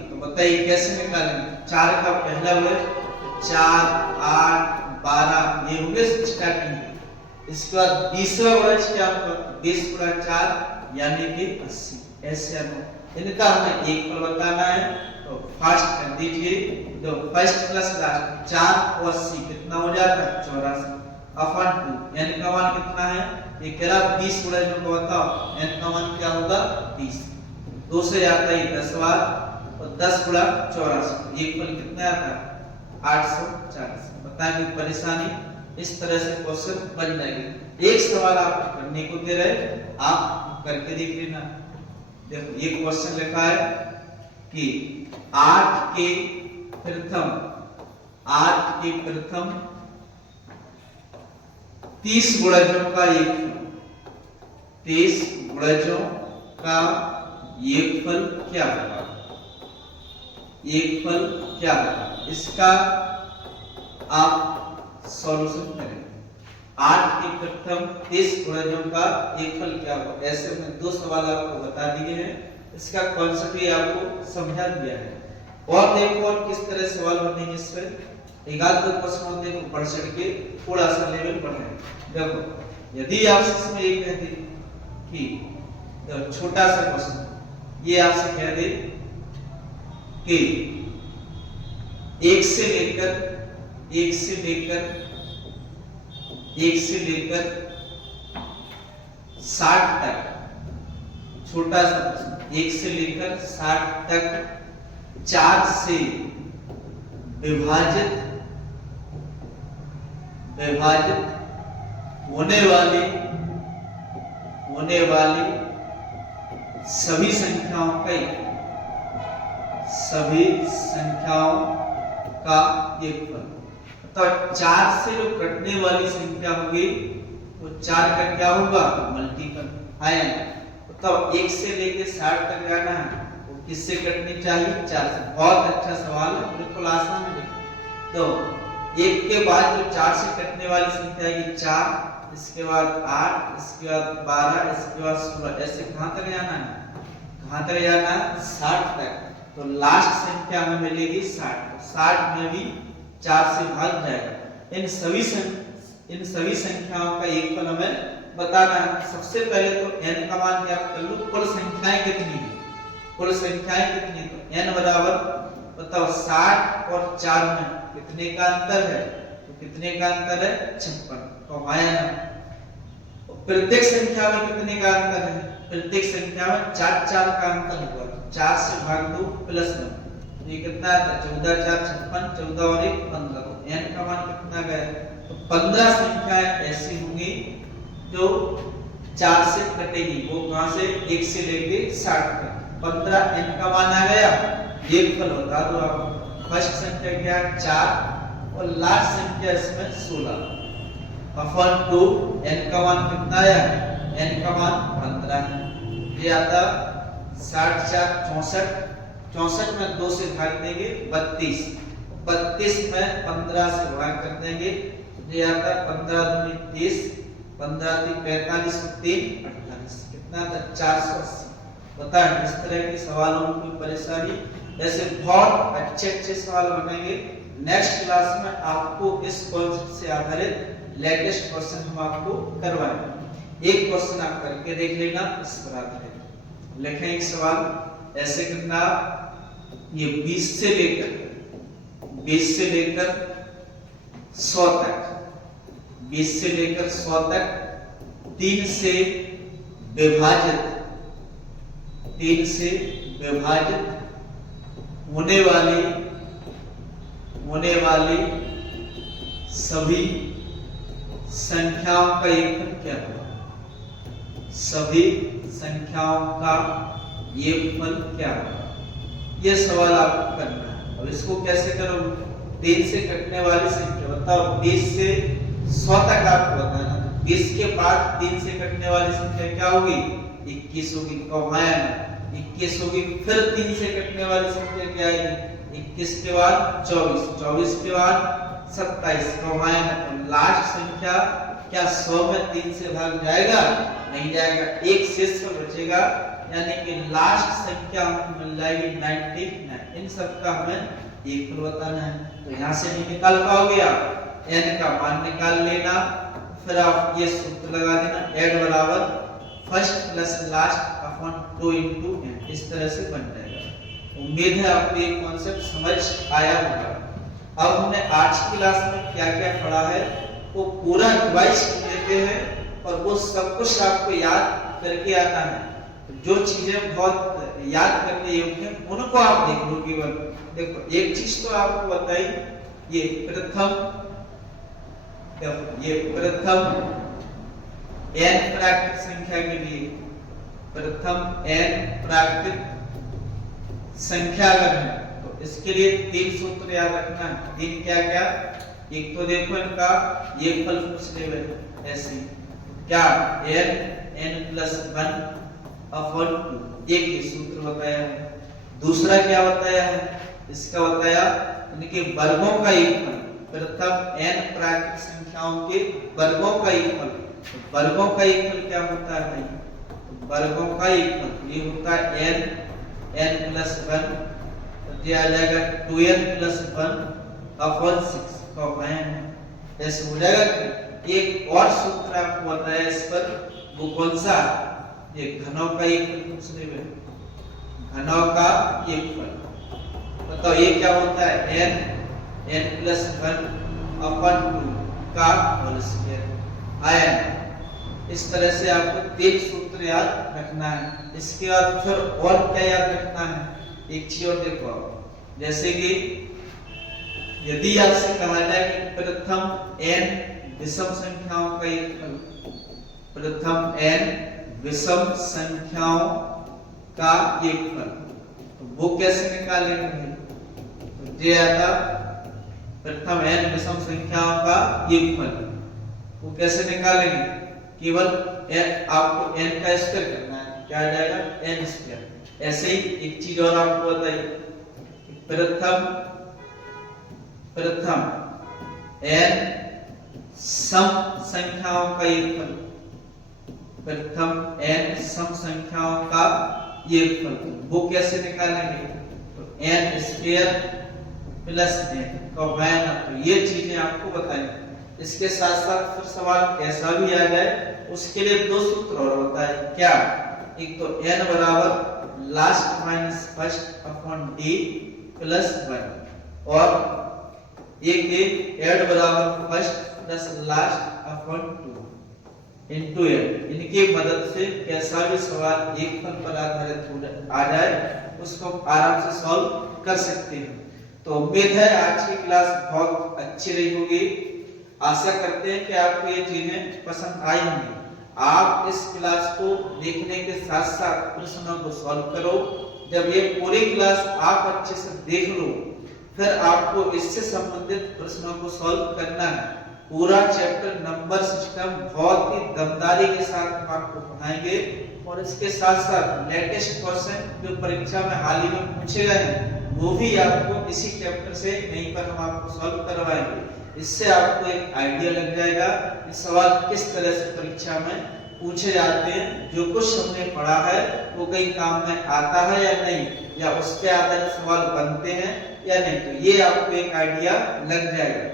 तो बताइए कैसे निकालेंगे? 4 का पहला गुणज 4, 8, 12 ये होंगे स्टार्टिंग। इसके बाद 20वां गुणज क्या होगा? 20 गुणा 4 यानी कि 80। ऐसे इनका हमें एक फल बताना है, तो फर्स्ट कर दीजिए। तो फर्स्ट प्लस लास्ट 4 और 80 कितना हो जाता है? 84 अपॉन 2। n का मान कितना है? ये कह रहा 20 गुणजों को बताओ, n का मान क्या होगा? 30। 2 से आता है 10वां और 10 गुणा 84, एक फल कितना आता है? 840। बताएंगे परेशानी इस तरह से क्वेश्चन बन जाएंगे। एक सवाल आप करने को दे रहे, आप करके देख लेना। देखो ये क्वेश्चन लिखा है कि 8 के प्रथम 30 गुणजों का एक फल, 30 गुणजों का एक फल क्या होगा? एक फल क्या होगा? इसका आप सॉल्यूशन करें। 8 के प्रथम 30 गुणजों का एक फल क्या होगा? ऐसे में 2 सवाल आपको बता दिए हैं, इसका कॉन्सेप्ट ही आपको समझा दिया है। और देखो और किस तरह सवाल बनेंगे इस पर। एक आध 2 प्रश्न होते हैं बढ़ चढ़ के थोड़ा सा लेवल बढ़ाएं। देखो यदि आप इसमें ये कह दे कि छोटा सा क्वेश्चन, ये आपसे कह दे कि एक से लेकर 60 तक, छोटा सा 1 से लेकर 60 तक 4 से विभाजित होने वाली सभी संख्याओं का योगफल। तो 4 से जो कटने वाली संख्या होगी वो 4 का क्या होगा, मल्टीपल है। तो 1 से लेके 60 तक जाना है, वो किससे कटनी चाहिए, 4 से। बहुत अच्छा सवाल है, बिल्कुल आसान है। तो 1 के बाद जो 4 से कटने वाली संख्या है 4, इसके बाद 8, इसके बाद 12, इसके बाद 16, ऐसे कहां तक जाना है, 60 तक। तो लास्ट संख्या हमें मिलेगी 60। 60 में भी 4 से भाग जाएगा। इन सभी संख्याओं का योगफल हमें बताना है। सबसे पहले तो n का मान ज्ञात कर लो, कुल संख्याएं कितनी है, तो n बराबर बताओ 60 और 4 में कितने का अंतर है, तो कितने का अंतर है, 56। तो आया ना। प्रत्येक संख्या में कितने का अंतर है, प्रत्येक संख्या में 4 का अंतर हुआ। 4 से भाग दो प्लस 9, ये कितना आता है, 14 4 56, 14 और 1 15। तो n का मान कितना गया, तो 15 संख्याएं ऐसी होंगी जो 4 से कटेगी। वो कहां से, 1 से लेके 60 तक। 15 n का मान आ गया। योगफल बता दो आप। फर्स्ट संख्या क्या है, 4, और लास्ट संख्या इसमें 16 अपॉन 2। n का मान कितना आया, n का मान 15 है। ये आता 60 4 64, 64 में 2 से भाग देंगे 32, 32 में 15 से भाग कर देंगे, ये आता 15 दूनी 30, 15 3 45, 3 48, कितना था, 480। बता, इस तरह के सवालों में कोई परेशानी, ऐसे बहुत अच्छे सवाल बनेंगे। नेक्स्ट क्लास में आपको इस कॉन्सेप्ट से आधारित लेटेस्ट क्वेश्चन हम आपको करवाएंगे। एक क्वेश्चन आप करके देख लेना इस पर आधारित। लिखें एक सवाल ऐसे करना, ये 20 से लेकर 100 तक, 20 से लेकर 100 तक 3 से विभाजित होने वाली सभी संख्याओं का योगफल क्या होगा, सभी संख्याओं का योगफल क्या होगा, ये सवाल आपको करना है। अब इसको कैसे करोगे, 3 से कटने वाली संख्या बताओ, 20 से 100 तक आपको बताना। 20 के बाद 3 से कटने वाली संख्या क्या होगी, 21 होगी। कौमाया 21 होगी। फिर 3 से कटने वाली संख्या क्या आएगी, 21 के बाद 24, 24 के बाद 27। कौमाया तो लास्ट संख्या क्या 100 में 3 से भाग जाएगा, नहीं जाएगा, एक शेष बचेगा, यानी कि लास्ट संख्या हमको मिल जाएगी 99। इन सब का हमें योगफल बताना है। तो यहाँ से नहीं निकाल पाओगे आप, n का मान निकाल लेना, फिर आप ये सूत्र लगा देना, ऐड बराबर first plus last upon 2 into n। इस तरह से बन जाएगा। उम्मीद है आपको ये कॉन्सेप्ट समझ आया होगा। अब हमने आज की क्लास में क्या क्या पढ़ा है वो पूरा रिवाइज कर लेते हैं, और वो सब कुछ आपको याद करके आना है। जो चीजें बहुत याद करने योग्य हैं उनको आप देख लो केवल। देखो एक चीज तो आपको बताई, ये प्रथम n प्राकृतिक संख्या के लिए, प्रथम n प्राकृतिक संख्या अगर है तो इसके लिए 3 सूत्र याद रखना है। 3 क्या क्या, एक तो देखो इनका योगफल पूछ ले ऐसे क्या, n plus 1 अपॉन 2, एक ये सूत्र बताया है। दूसरा क्या बताया है, इसका बताया इनके वर्गों का योगफल। प्रथम n प्राकृतिक संख्याओं के वर्गों का योगफल। वर्गों का योगफल क्या होता है भाई, वर्गों का योगफल ये होता है n plus 1, तो ये आ जाएगा 2n plus 1 अपॉन 6। ऐसे हो जाएगा। एक और सूत्र आपको बताया इस पर, वो कौन सा, ये घनों का योगफल पूछने में, घनों का योगफल बताओ ये क्या होता है, n n प्लस 1 अपॉन 2 का होल स्क्वायर। आया? इस तरह से आपको 3 सूत्र याद रखना है। इसके बाद फिर और क्या याद रखना है, एक चीज और देखो आप, जैसे कि यदि आपसे कहा जाए कि प्रथम n विषम संख्याओं का योगफल, प्रथम n विषम संख्याओं का योगफल, तो वो कैसे निकालेंगे? तो ये आता प्रथम n विषम संख्याओं का योगफल, वो कैसे निकालेंगे? केवल आपको n का स्क्वायर करना है, क्या आ जाएगा? n square. ऐसे ही एक चीज और आपको बताइए, प्रथम n सम संख्याओं का योगफल, प्रथम n सम संख्याओं का योगफल, वो कैसे निकालेंगे? तो n स्क्वायर प्लस n का होगा। तो ये चीजें आपको बताएंगे। इसके साथ साथ फिर सवाल कैसा भी आ जाए उसके लिए 2 सूत्र और होता है। क्या? एक तो n बराबर last minus first upon d plus 1, और एक n बराबर first plus last upon 2 into n। इनकी मदद से कैसा भी सवाल एक फल पर आधारित आ जाए उसको आराम से सॉल्व कर सकते हैं। तो उम्मीद है आज की क्लास बहुत अच्छी रही होगी। आशा करते हैं कि आपको ये चीजें पसंद आई होंगी। आप इस क्लास को देखने के साथ साथ प्रश्नों को सॉल्व करो। जब ये पूरी क्लास आप अच्छे से देख लो, फिर आपको इससे संबंधित प्रश्नों को सॉल्व करना है। पूरा चैप्टर नंबर सिस्टम बहुत ही दमदारी के साथ हम आपको पढ़ाएंगे, और इसके साथ साथ लेटेस्ट क्वेश्चन जो परीक्षा में हाल ही में पूछे गए हैं वो भी आपको इसी चैप्टर से यहीं पर हम आपको सॉल्व करवाएंगे। इससे आपको एक आइडिया लग जाएगा कि सवाल किस तरह से परीक्षा में पूछे जाते हैं, जो कुछ हमने पढ़ा है वो कहीं काम में आता है या नहीं, या उस पे आधारित सवाल बनते हैं या नहीं। तो ये आपको एक आइडिया लग जाएगा।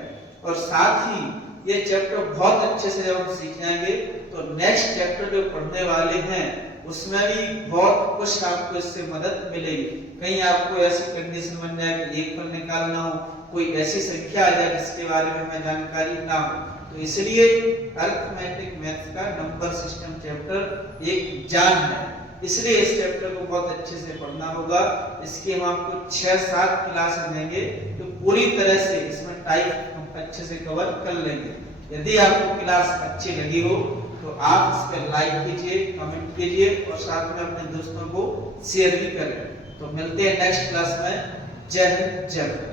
और साथ ही ये चैप्टर बहुत अच्छे से जब हम सीख जाएंगे तो नेक्स्ट चैप्टर जो पढ़ने वाले हैं उसमें भी बहुत कुछ आपको इससे मदद मिलेगी। कहीं आपको ऐसी कंडीशन बन जाए कि एक फल निकालना हो, कोई ऐसी संख्या आ जाए जिसके बारे में हमें जानकारी ना हो, तो इसलिए अरिथमेटिक मैथ्स का नंबर सिस्टम चैप्टर एक जान है। इसलिए इस चैप्टर को बहुत अच्छे से पढ़ना होगा। इसकी हम आपको 6-7 क्लास देंगे तो पूरी तरह से इसमें टाइप हम अच्छे से कवर कर लेंगे। यदि आपको क्लास अच्छी लगी हो तो आप इस पर लाइक कीजिए, कमेंट कीजिए और साथ में अपने दोस्तों को शेयर भी करें। तो मिलते हैं नेक्स्ट क्लास में। जय हिंद, जय भारत।